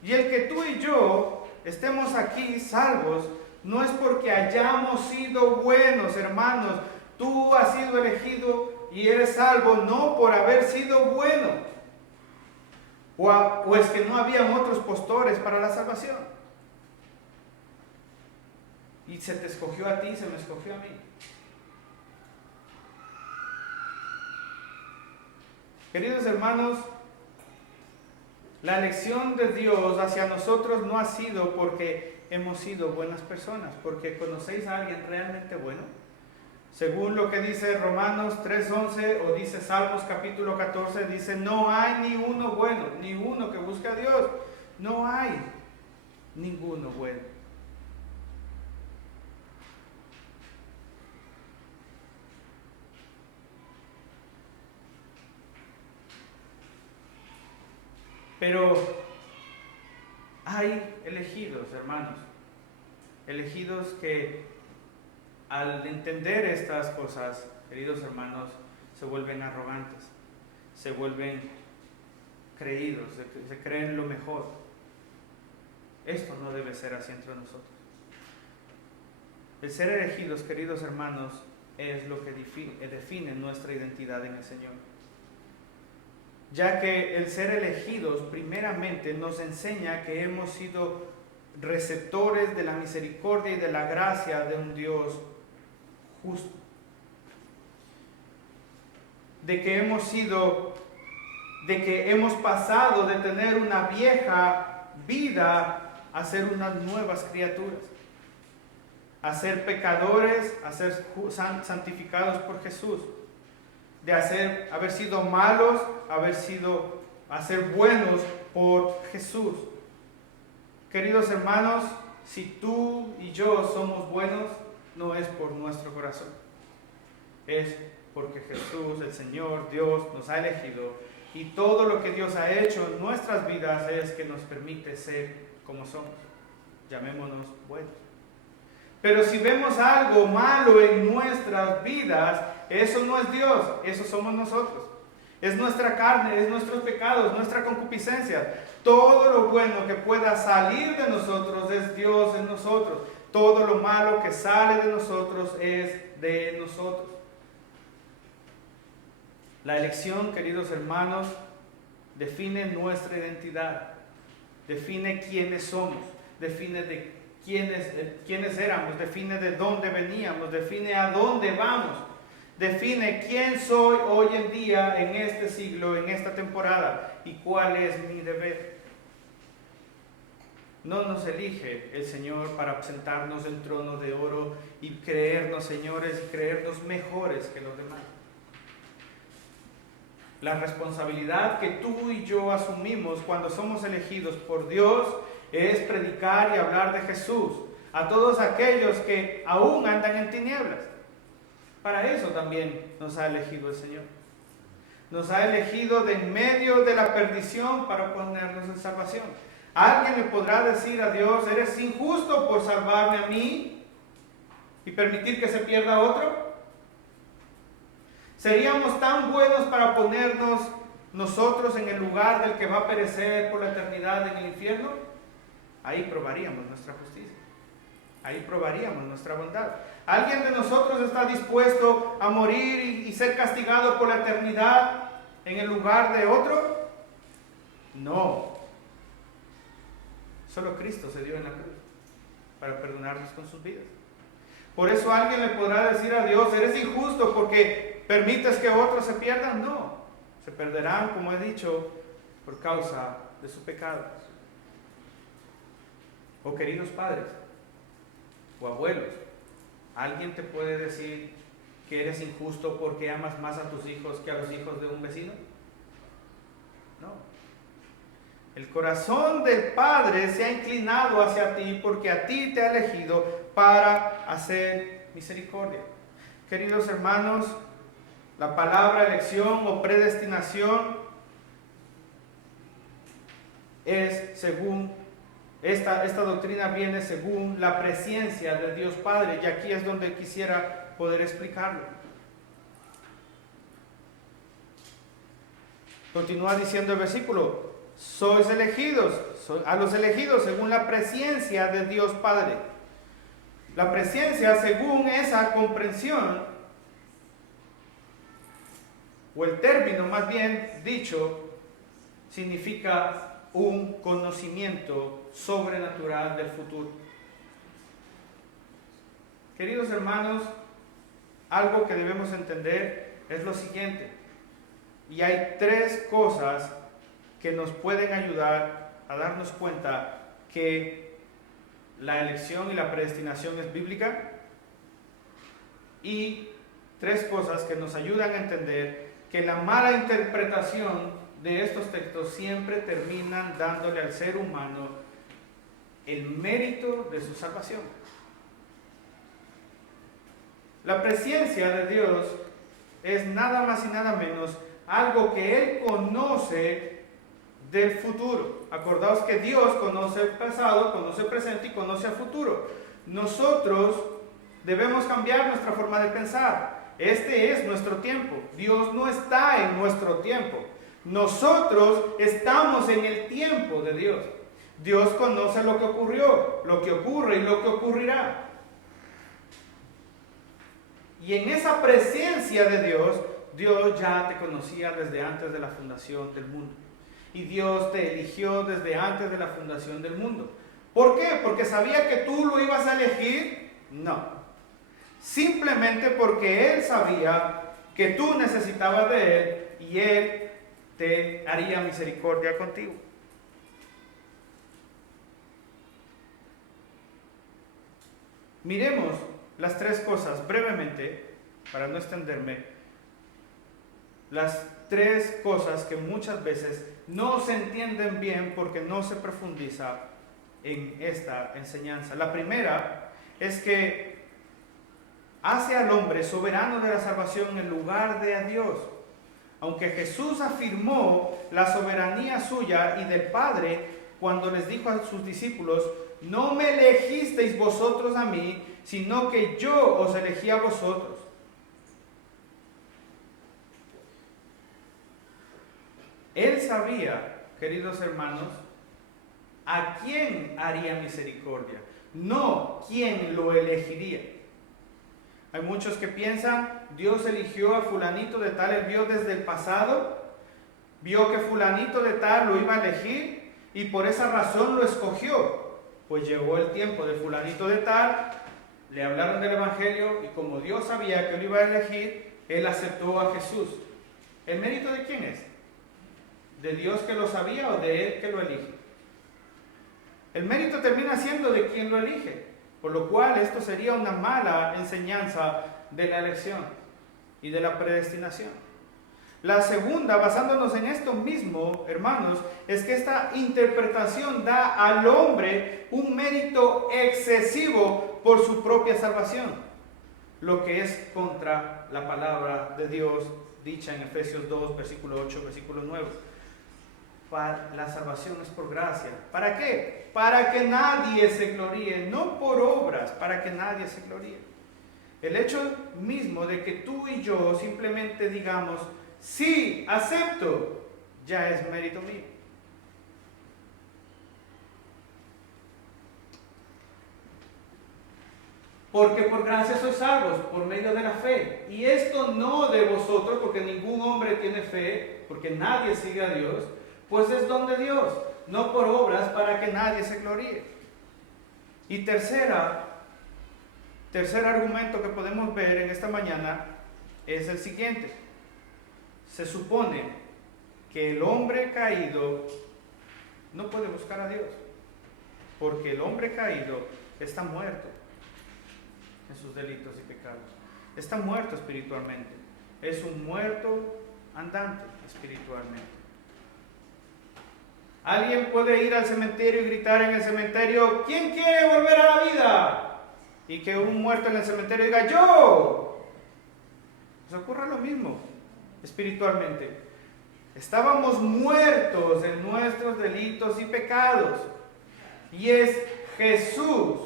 Y el que tú y yo estemos aquí salvos no es porque hayamos sido buenos, hermanos. Tú has sido elegido y eres salvo no por haber sido bueno, ¿O es que no habían otros postores para la salvación? Y se te escogió a ti, se me escogió a mí. Queridos hermanos, la elección de Dios hacia nosotros no ha sido porque hemos sido buenas personas, porque conocéis a alguien realmente bueno. Según lo que dice Romanos 3:11 o dice Salmos capítulo 14, dice, no hay ni uno bueno, ni uno que busque a Dios. No hay ninguno bueno. Pero hay elegidos, hermanos, elegidos que al entender estas cosas, queridos hermanos, se vuelven arrogantes, se vuelven creídos, se creen lo mejor. Esto no debe ser así entre nosotros. El ser elegidos, queridos hermanos, es lo que define nuestra identidad en el Señor. Ya que el ser elegidos primeramente nos enseña que hemos sido receptores de la misericordia y de la gracia de un Dios justo. De que hemos pasado de tener una vieja vida a ser unas nuevas criaturas. A ser pecadores, a ser santificados por Jesús. De haber sido malos, a ser buenos por Jesús. Queridos hermanos, si tú y yo somos buenos, no es por nuestro corazón. Es porque Jesús, el Señor, Dios, nos ha elegido. Y todo lo que Dios ha hecho en nuestras vidas es que nos permite ser como somos. Llamémonos buenos. Pero si vemos algo malo en nuestras vidas, eso no es Dios, eso somos nosotros. Es nuestra carne, es nuestros pecados, nuestra concupiscencia. Todo lo bueno que pueda salir de nosotros es Dios en nosotros. Todo lo malo que sale de nosotros es de nosotros. La elección, queridos hermanos, define nuestra identidad, define quiénes somos, define de quiénes éramos, define de dónde veníamos, define a dónde vamos, define quién soy hoy en día, en este siglo, en esta temporada, y cuál es mi deber. No nos elige el Señor para sentarnos en trono de oro y creernos señores y creernos mejores que los demás. La responsabilidad que tú y yo asumimos cuando somos elegidos por Dios es predicar y hablar de Jesús a todos aquellos que aún andan en tinieblas. Para eso también nos ha elegido el Señor. Nos ha elegido de en medio de la perdición para ponernos en salvación. ¿Alguien le podrá decir a Dios, eres injusto por salvarme a mí y permitir que se pierda otro? ¿Seríamos tan buenos para ponernos nosotros en el lugar del que va a perecer por la eternidad en el infierno? Ahí probaríamos nuestra justicia. Ahí probaríamos nuestra bondad. ¿Alguien de nosotros está dispuesto a morir y ser castigado por la eternidad en el lugar de otro? No. Solo Cristo se dio en la cruz para perdonarnos con sus vidas. Por eso alguien le podrá decir a Dios, eres injusto porque permites que otros se pierdan. No, se perderán, como he dicho, por causa de su pecado. O queridos padres, o abuelos, ¿alguien te puede decir que eres injusto porque amas más a tus hijos que a los hijos de un vecino? No. El corazón del Padre se ha inclinado hacia ti porque a ti te ha elegido para hacer misericordia. Queridos hermanos, la palabra elección o predestinación es según esta doctrina viene según la presciencia de Dios Padre, y aquí es donde quisiera poder explicarlo. Continúa diciendo el versículo, sois elegidos, a los elegidos según la presciencia de Dios Padre. La presciencia según esa comprensión, o el término más bien dicho, significa un conocimiento sobrenatural del futuro. Queridos hermanos, algo que debemos entender es lo siguiente, y hay tres cosas que nos pueden ayudar a darnos cuenta que la elección y la predestinación es bíblica, y tres cosas que nos ayudan a entender que la mala interpretación de estos textos siempre terminan dándole al ser humano el mérito de su salvación. La presencia de Dios es nada más y nada menos algo que Él conoce del futuro. Acordaos que Dios conoce el pasado, conoce el presente y conoce el futuro. Nosotros debemos cambiar nuestra forma de pensar. Este es nuestro tiempo. Dios no está en nuestro tiempo. Nosotros estamos en el tiempo de Dios. Dios conoce lo que ocurrió, lo que ocurre y lo que ocurrirá. Y en esa presencia de Dios, Dios ya te conocía desde antes de la fundación del mundo. Y Dios te eligió desde antes de la fundación del mundo. ¿Por qué? ¿Porque sabía que tú lo ibas a elegir? No. Simplemente porque Él sabía que tú necesitabas de Él y Él te haría misericordia contigo. Miremos las tres cosas brevemente, para no extenderme, las tres cosas que muchas veces no se entienden bien porque no se profundiza en esta enseñanza. La primera es que hace al hombre soberano de la salvación en lugar de a Dios. Aunque Jesús afirmó la soberanía suya y del Padre cuando les dijo a sus discípulos: no me elegisteis vosotros a mí, sino que yo os elegí a vosotros. Él sabía, queridos hermanos, a quién haría misericordia, no quién lo elegiría. Hay muchos que piensan, Dios eligió a fulanito de tal, Él vio desde el pasado, vio que fulanito de tal lo iba a elegir y por esa razón lo escogió. Pues llegó el tiempo de fulanito de tal, le hablaron del Evangelio y como Dios sabía que lo iba a elegir, Él aceptó a Jesús. ¿El mérito de quién es? ¿De Dios que lo sabía o de Él que lo elige? El mérito termina siendo de quien lo elige, por lo cual esto sería una mala enseñanza de la elección y de la predestinación. La segunda, basándonos en esto mismo, hermanos, es que esta interpretación da al hombre un mérito excesivo por su propia salvación, lo que es contra la palabra de Dios dicha en Efesios 2, versículo 8, versículo 9. La salvación es por gracia. ¿Para qué? Para que nadie se gloríe, no por obras, para que nadie se gloríe. El hecho mismo de que tú y yo simplemente digamos, sí, acepto, ya es mérito mío. Porque por gracia sois salvos, por medio de la fe. Y esto no de vosotros, porque ningún hombre tiene fe, porque nadie sigue a Dios, pues es don de Dios, no por obras para que nadie se gloríe. Y tercer argumento que podemos ver en esta mañana es el siguiente. Se supone que el hombre caído no puede buscar a Dios, porque el hombre caído está muerto en sus delitos y pecados. Está muerto espiritualmente. Es un muerto andante espiritualmente. Alguien puede ir al cementerio y gritar en el cementerio, ¿quién quiere volver a la vida? Y que un muerto en el cementerio diga, ¡yo! Pues ocurre lo mismo espiritualmente. Estábamos muertos en nuestros delitos y pecados. Y es Jesús,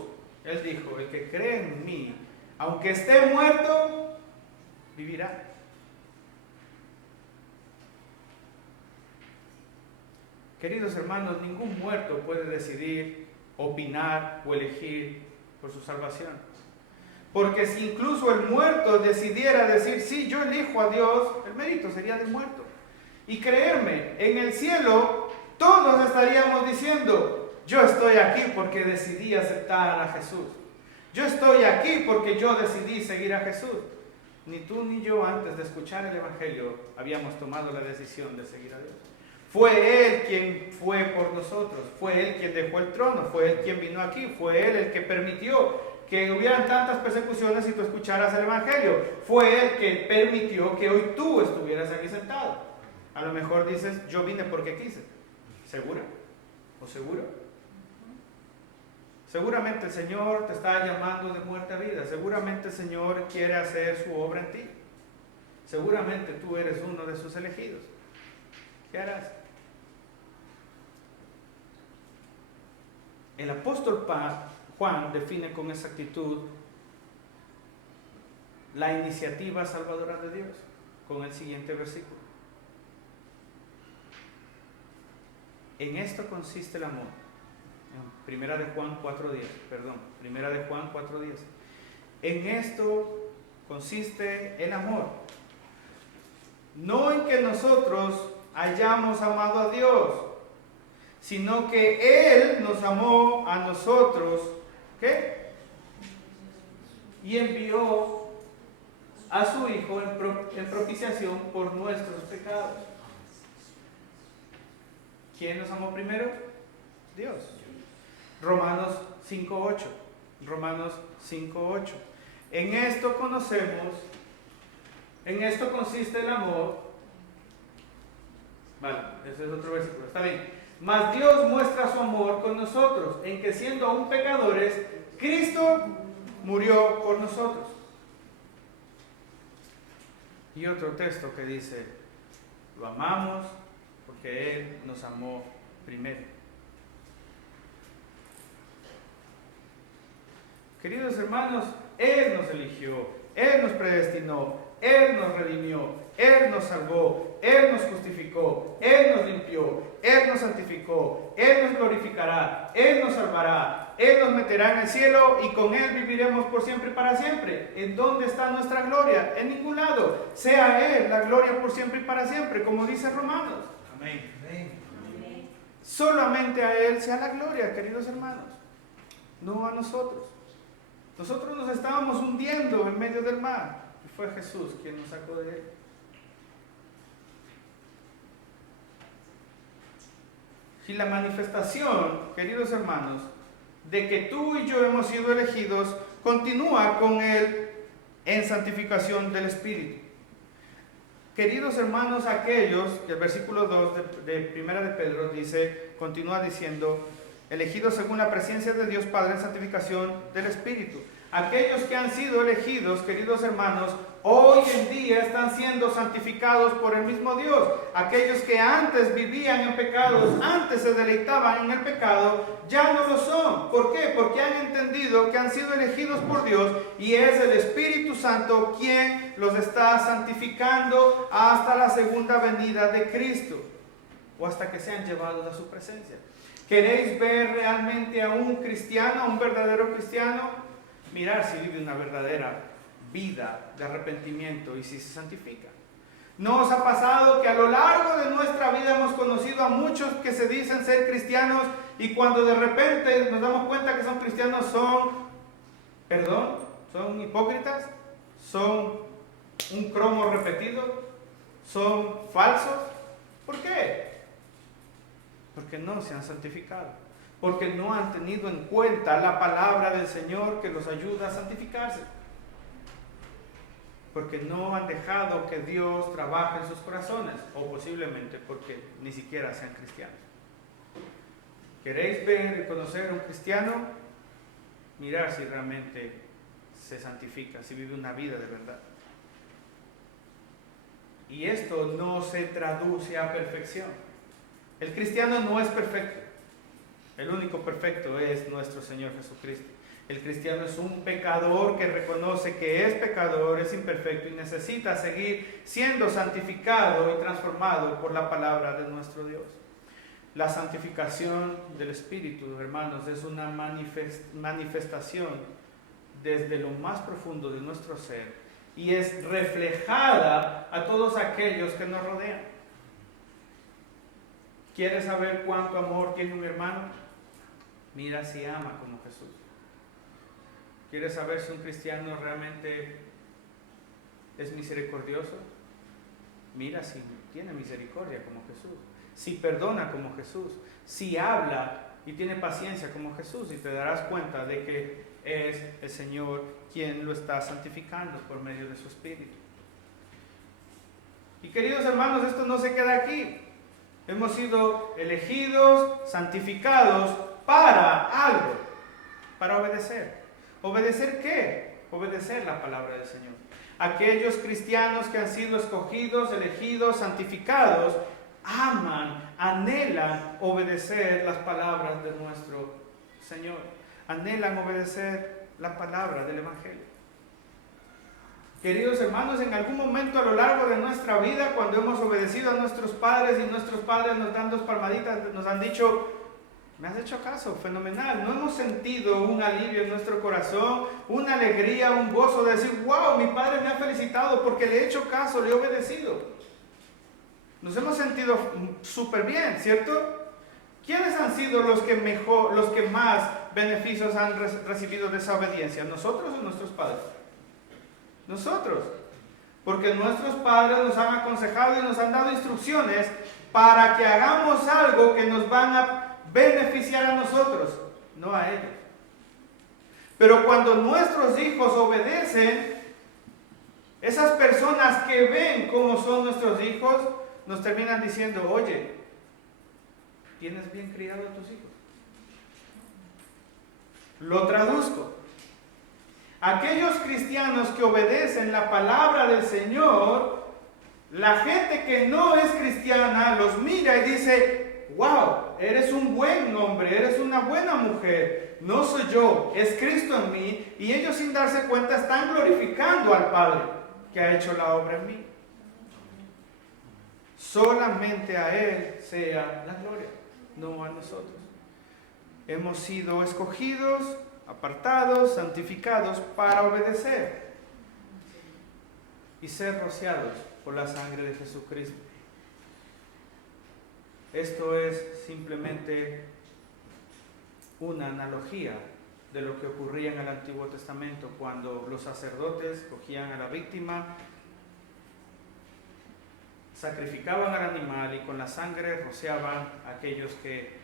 Él dijo, el que cree en mí, aunque esté muerto, vivirá. Queridos hermanos, ningún muerto puede decidir, opinar o elegir por su salvación. Porque si incluso el muerto decidiera decir, sí, yo elijo a Dios, el mérito sería del muerto. Y creerme, en el cielo todos estaríamos diciendo, yo estoy aquí porque decidí aceptar a Jesús. Yo estoy aquí porque yo decidí seguir a Jesús. Ni tú ni yo antes de escuchar el Evangelio habíamos tomado la decisión de seguir a Dios. Fue Él quien fue por nosotros, fue Él quien dejó el trono, fue Él quien vino aquí, fue Él el que permitió que hubieran tantas persecuciones y tú escucharas el Evangelio. Fue Él que permitió que hoy tú estuvieras aquí sentado. A lo mejor dices, yo vine porque quise. ¿Segura? ¿O seguro? Seguramente el Señor te está llamando de muerte a vida. Seguramente el Señor quiere hacer su obra en ti. Seguramente tú eres uno de sus elegidos. ¿Qué harás? El apóstol Juan define con exactitud la iniciativa salvadora de Dios con el siguiente versículo. En esto consiste el amor. Primera de Juan 4:10, Primera de Juan 4:10. En esto consiste el amor. No en que nosotros hayamos amado a Dios, sino que Él nos amó a nosotros, ¿qué? Y envió a su Hijo en propiciación por nuestros pecados. ¿Quién nos amó primero? Dios. Romanos 5:8. En esto conocemos, en esto consiste el amor. Vale, ese es otro versículo, está bien. Mas Dios muestra su amor con nosotros, en que siendo aún pecadores, Cristo murió por nosotros. Y otro texto que dice, lo amamos porque Él nos amó primero. Queridos hermanos, Él nos eligió, Él nos predestinó, Él nos redimió, Él nos salvó, Él nos justificó, Él nos limpió, Él nos santificó, Él nos glorificará, Él nos salvará, Él nos meterá en el cielo y con Él viviremos por siempre y para siempre. ¿En dónde está nuestra gloria? En ningún lado. Sea Él la gloria por siempre y para siempre, como dice Romanos. Amén. Amén. Solamente a Él sea la gloria, queridos hermanos, no a nosotros. Nosotros nos estábamos hundiendo en medio del mar y fue Jesús quien nos sacó de él. Y la manifestación, queridos hermanos, de que tú y yo hemos sido elegidos, continúa con él en santificación del Espíritu. Queridos hermanos, aquellos, que el versículo 2 de Primera de Pedro dice, continúa diciendo, elegidos según la presencia de Dios Padre en santificación del Espíritu. Aquellos que han sido elegidos, queridos hermanos, hoy en día están siendo santificados por el mismo Dios. Aquellos que antes vivían en pecados, antes se deleitaban en el pecado, ya no lo son. ¿Por qué? Porque han entendido que han sido elegidos por Dios y es el Espíritu Santo quien los está santificando hasta la segunda venida de Cristo o hasta que sean llevados a su presencia. ¿Queréis ver realmente a un cristiano, a un verdadero cristiano? Mirar si vive una verdadera vida de arrepentimiento y si se santifica. ¿No os ha pasado que a lo largo de nuestra vida hemos conocido a muchos que se dicen ser cristianos y cuando de repente nos damos cuenta que son cristianos son hipócritas, son un cromo repetido, son falsos? ¿Por qué? Porque no se han santificado. Porque no han tenido en cuenta la palabra del Señor que los ayuda a santificarse. Porque no han dejado que Dios trabaje en sus corazones, o posiblemente porque ni siquiera sean cristianos. ¿Queréis ver y conocer a un cristiano? Mirar si realmente se santifica, si vive una vida de verdad. Y esto no se traduce a perfección. El cristiano no es perfecto. El único perfecto es nuestro Señor Jesucristo. El cristiano es un pecador que reconoce que es pecador, es imperfecto y necesita seguir siendo santificado y transformado por la palabra de nuestro Dios. La santificación del Espíritu, hermanos, es una manifestación desde lo más profundo de nuestro ser y es reflejada a todos aquellos que nos rodean. ¿Quieres saber cuánto amor tiene un hermano? Mira si ama como Jesús. ¿Quieres saber si un cristiano realmente es misericordioso? Mira si tiene misericordia como Jesús, si perdona como Jesús, si habla y tiene paciencia como Jesús, y te darás cuenta de que es el Señor quien lo está santificando por medio de su Espíritu. Y queridos hermanos, esto no se queda aquí. Hemos sido elegidos, santificados para algo, para obedecer. ¿Obedecer qué? Obedecer la palabra del Señor. Aquellos cristianos que han sido escogidos, elegidos, santificados, aman, anhelan obedecer las palabras de nuestro Señor. Anhelan obedecer la palabra del Evangelio. Queridos hermanos, en algún momento a lo largo de nuestra vida, cuando hemos obedecido a nuestros padres y nuestros padres nos dan 2 palmaditas, nos han dicho: me has hecho caso, fenomenal. No hemos sentido un alivio en nuestro corazón, una alegría, un gozo de decir: wow, mi padre me ha felicitado porque le he hecho caso, le he obedecido. Nos hemos sentido súper bien, ¿cierto? ¿Quiénes han sido los que más beneficios han recibido de esa obediencia? ¿Nosotros o nuestros padres? Nosotros. Porque nuestros padres nos han aconsejado y nos han dado instrucciones para que hagamos algo que nos van a beneficiar a nosotros, no a ellos. Pero cuando nuestros hijos obedecen, esas personas que ven cómo son nuestros hijos, nos terminan diciendo: oye, ¿tienes bien criado a tus hijos? Lo traduzco. Aquellos cristianos que obedecen la palabra del Señor, la gente que no es cristiana los mira y dice: wow, eres un buen hombre, eres una buena mujer, no soy yo, es Cristo en mí. Y ellos, sin darse cuenta, están glorificando al Padre que ha hecho la obra en mí. Solamente a Él sea la gloria, no a nosotros. Hemos sido escogidos, apartados, santificados para obedecer y ser rociados por la sangre de Jesucristo. Esto es simplemente una analogía de lo que ocurría en el Antiguo Testamento, cuando los sacerdotes cogían a la víctima, sacrificaban al animal y con la sangre rociaban a aquellos que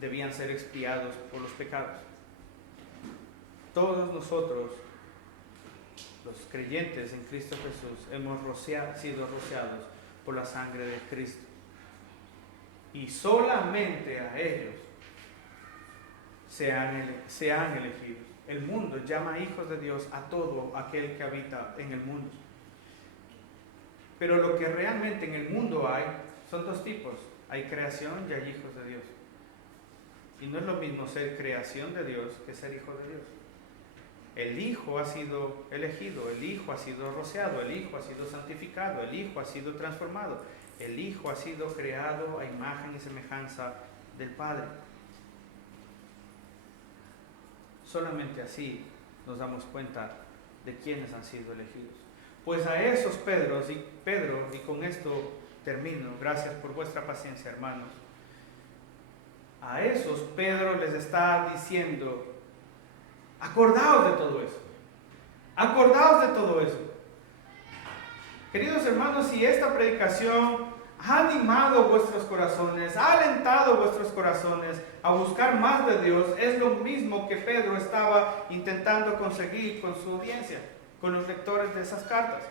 debían ser expiados por los pecados. Todos nosotros, los creyentes en Cristo Jesús, hemos sido rociados por la sangre de Cristo. Y solamente a ellos se han elegido. El mundo llama hijos de Dios a todo aquel que habita en el mundo. Pero lo que realmente en el mundo hay son 2 tipos. Hay creación y hay hijos de Dios. Y no es lo mismo ser creación de Dios que ser hijo de Dios. El Hijo ha sido elegido, el Hijo ha sido rociado, el Hijo ha sido santificado, el Hijo ha sido transformado, el Hijo ha sido creado a imagen y semejanza del Padre. Solamente así nos damos cuenta de quiénes han sido elegidos. Pues a esos Pedro, y con esto termino, gracias por vuestra paciencia, hermanos. A esos Pedro les está diciendo: acordaos de todo eso. Acordaos de todo eso. Queridos hermanos, si esta predicación ha animado vuestros corazones, ha alentado vuestros corazones a buscar más de Dios, es lo mismo que Pedro estaba intentando conseguir con su audiencia, con los lectores de esas cartas.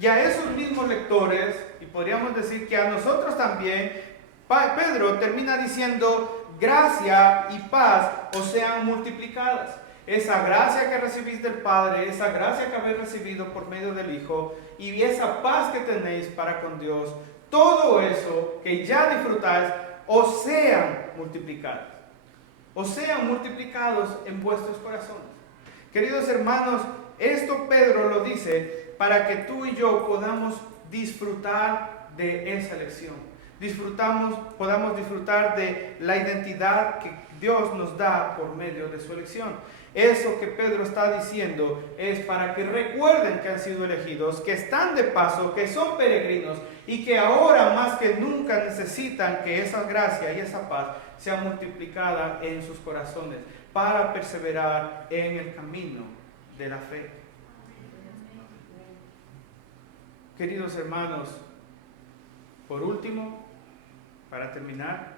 Y a esos mismos lectores, y podríamos decir que a nosotros también, Pedro termina diciendo: gracia y paz os sean multiplicadas. Esa gracia que recibís del Padre, esa gracia que habéis recibido por medio del Hijo, y esa paz que tenéis para con Dios, todo eso que ya disfrutáis, os sean multiplicadas. Os sean multiplicados en vuestros corazones. Queridos hermanos, esto Pedro lo dice para que tú y yo podamos disfrutar de esa elección. Podamos disfrutar de la identidad Dios nos da por medio de su elección. Eso que Pedro está diciendo es para que recuerden que han sido elegidos, que están de paso, que son peregrinos y que ahora más que nunca necesitan que esa gracia y esa paz sea multiplicada en sus corazones para perseverar en el camino de la fe. Queridos hermanos, por último, para terminar,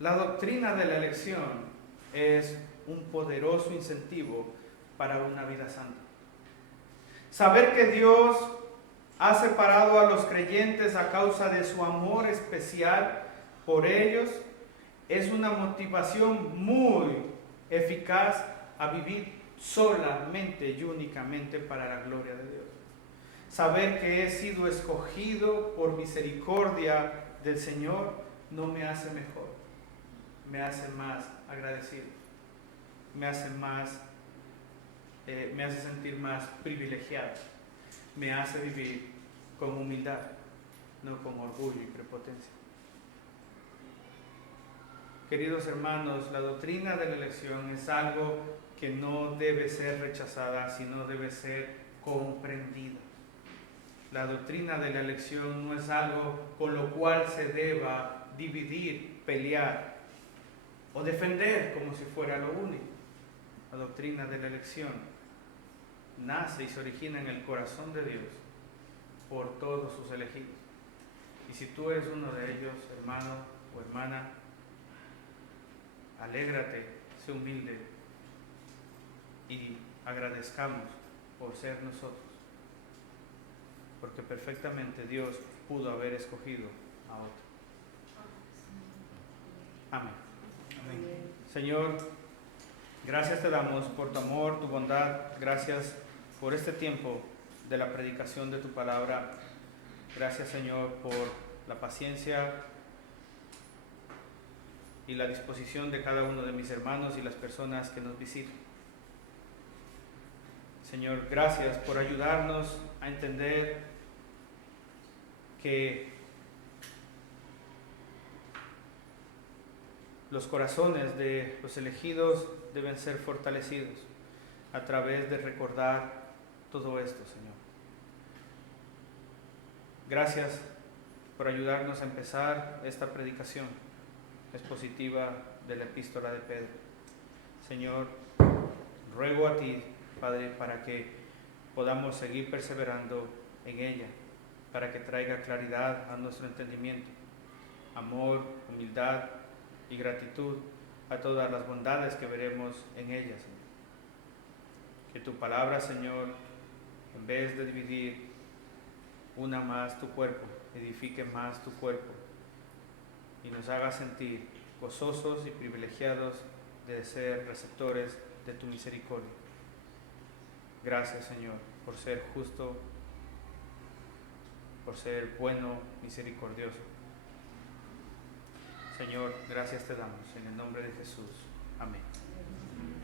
la doctrina de la elección es un poderoso incentivo para una vida santa. Saber que Dios ha separado a los creyentes a causa de su amor especial por ellos es una motivación muy eficaz a vivir solamente y únicamente para la gloria de Dios. Saber que he sido escogido por misericordia del Señor no me hace mejor, me hace más agradecido, me hace sentir más privilegiado, me hace vivir con humildad, no con orgullo y prepotencia. Queridos hermanos, la doctrina de la elección es algo que no debe ser rechazada, sino debe ser comprendida. La doctrina de la elección no es algo con lo cual se deba dividir, pelear o defender como si fuera lo único. La doctrina de la elección nace y se origina en el corazón de Dios por todos sus elegidos. Y si tú eres uno de ellos, hermano o hermana, alégrate, sé humilde y agradezcamos por ser nosotros. Porque perfectamente Dios pudo haber escogido a otro. Amén. Amén. Señor, gracias te damos por tu amor, tu bondad. Gracias por este tiempo de la predicación de tu palabra. Gracias, Señor, por la paciencia y la disposición de cada uno de mis hermanos y las personas que nos visitan. Señor, gracias por ayudarnos a entender que los corazones de los elegidos deben ser fortalecidos a través de recordar todo esto, Señor. Gracias por ayudarnos a empezar esta predicación expositiva de la epístola de Pedro. Señor, ruego a ti, Padre, para que podamos seguir perseverando en ella, para que traiga claridad a nuestro entendimiento, amor, humildad y gratitud a todas las bondades que veremos en ella, Señor. Que tu palabra, Señor, en vez de dividir, una más tu cuerpo, edifique más tu cuerpo y nos haga sentir gozosos y privilegiados de ser receptores de tu misericordia. Gracias, Señor, por ser justo, por ser bueno, misericordioso. Señor, gracias te damos en el nombre de Jesús. Amén.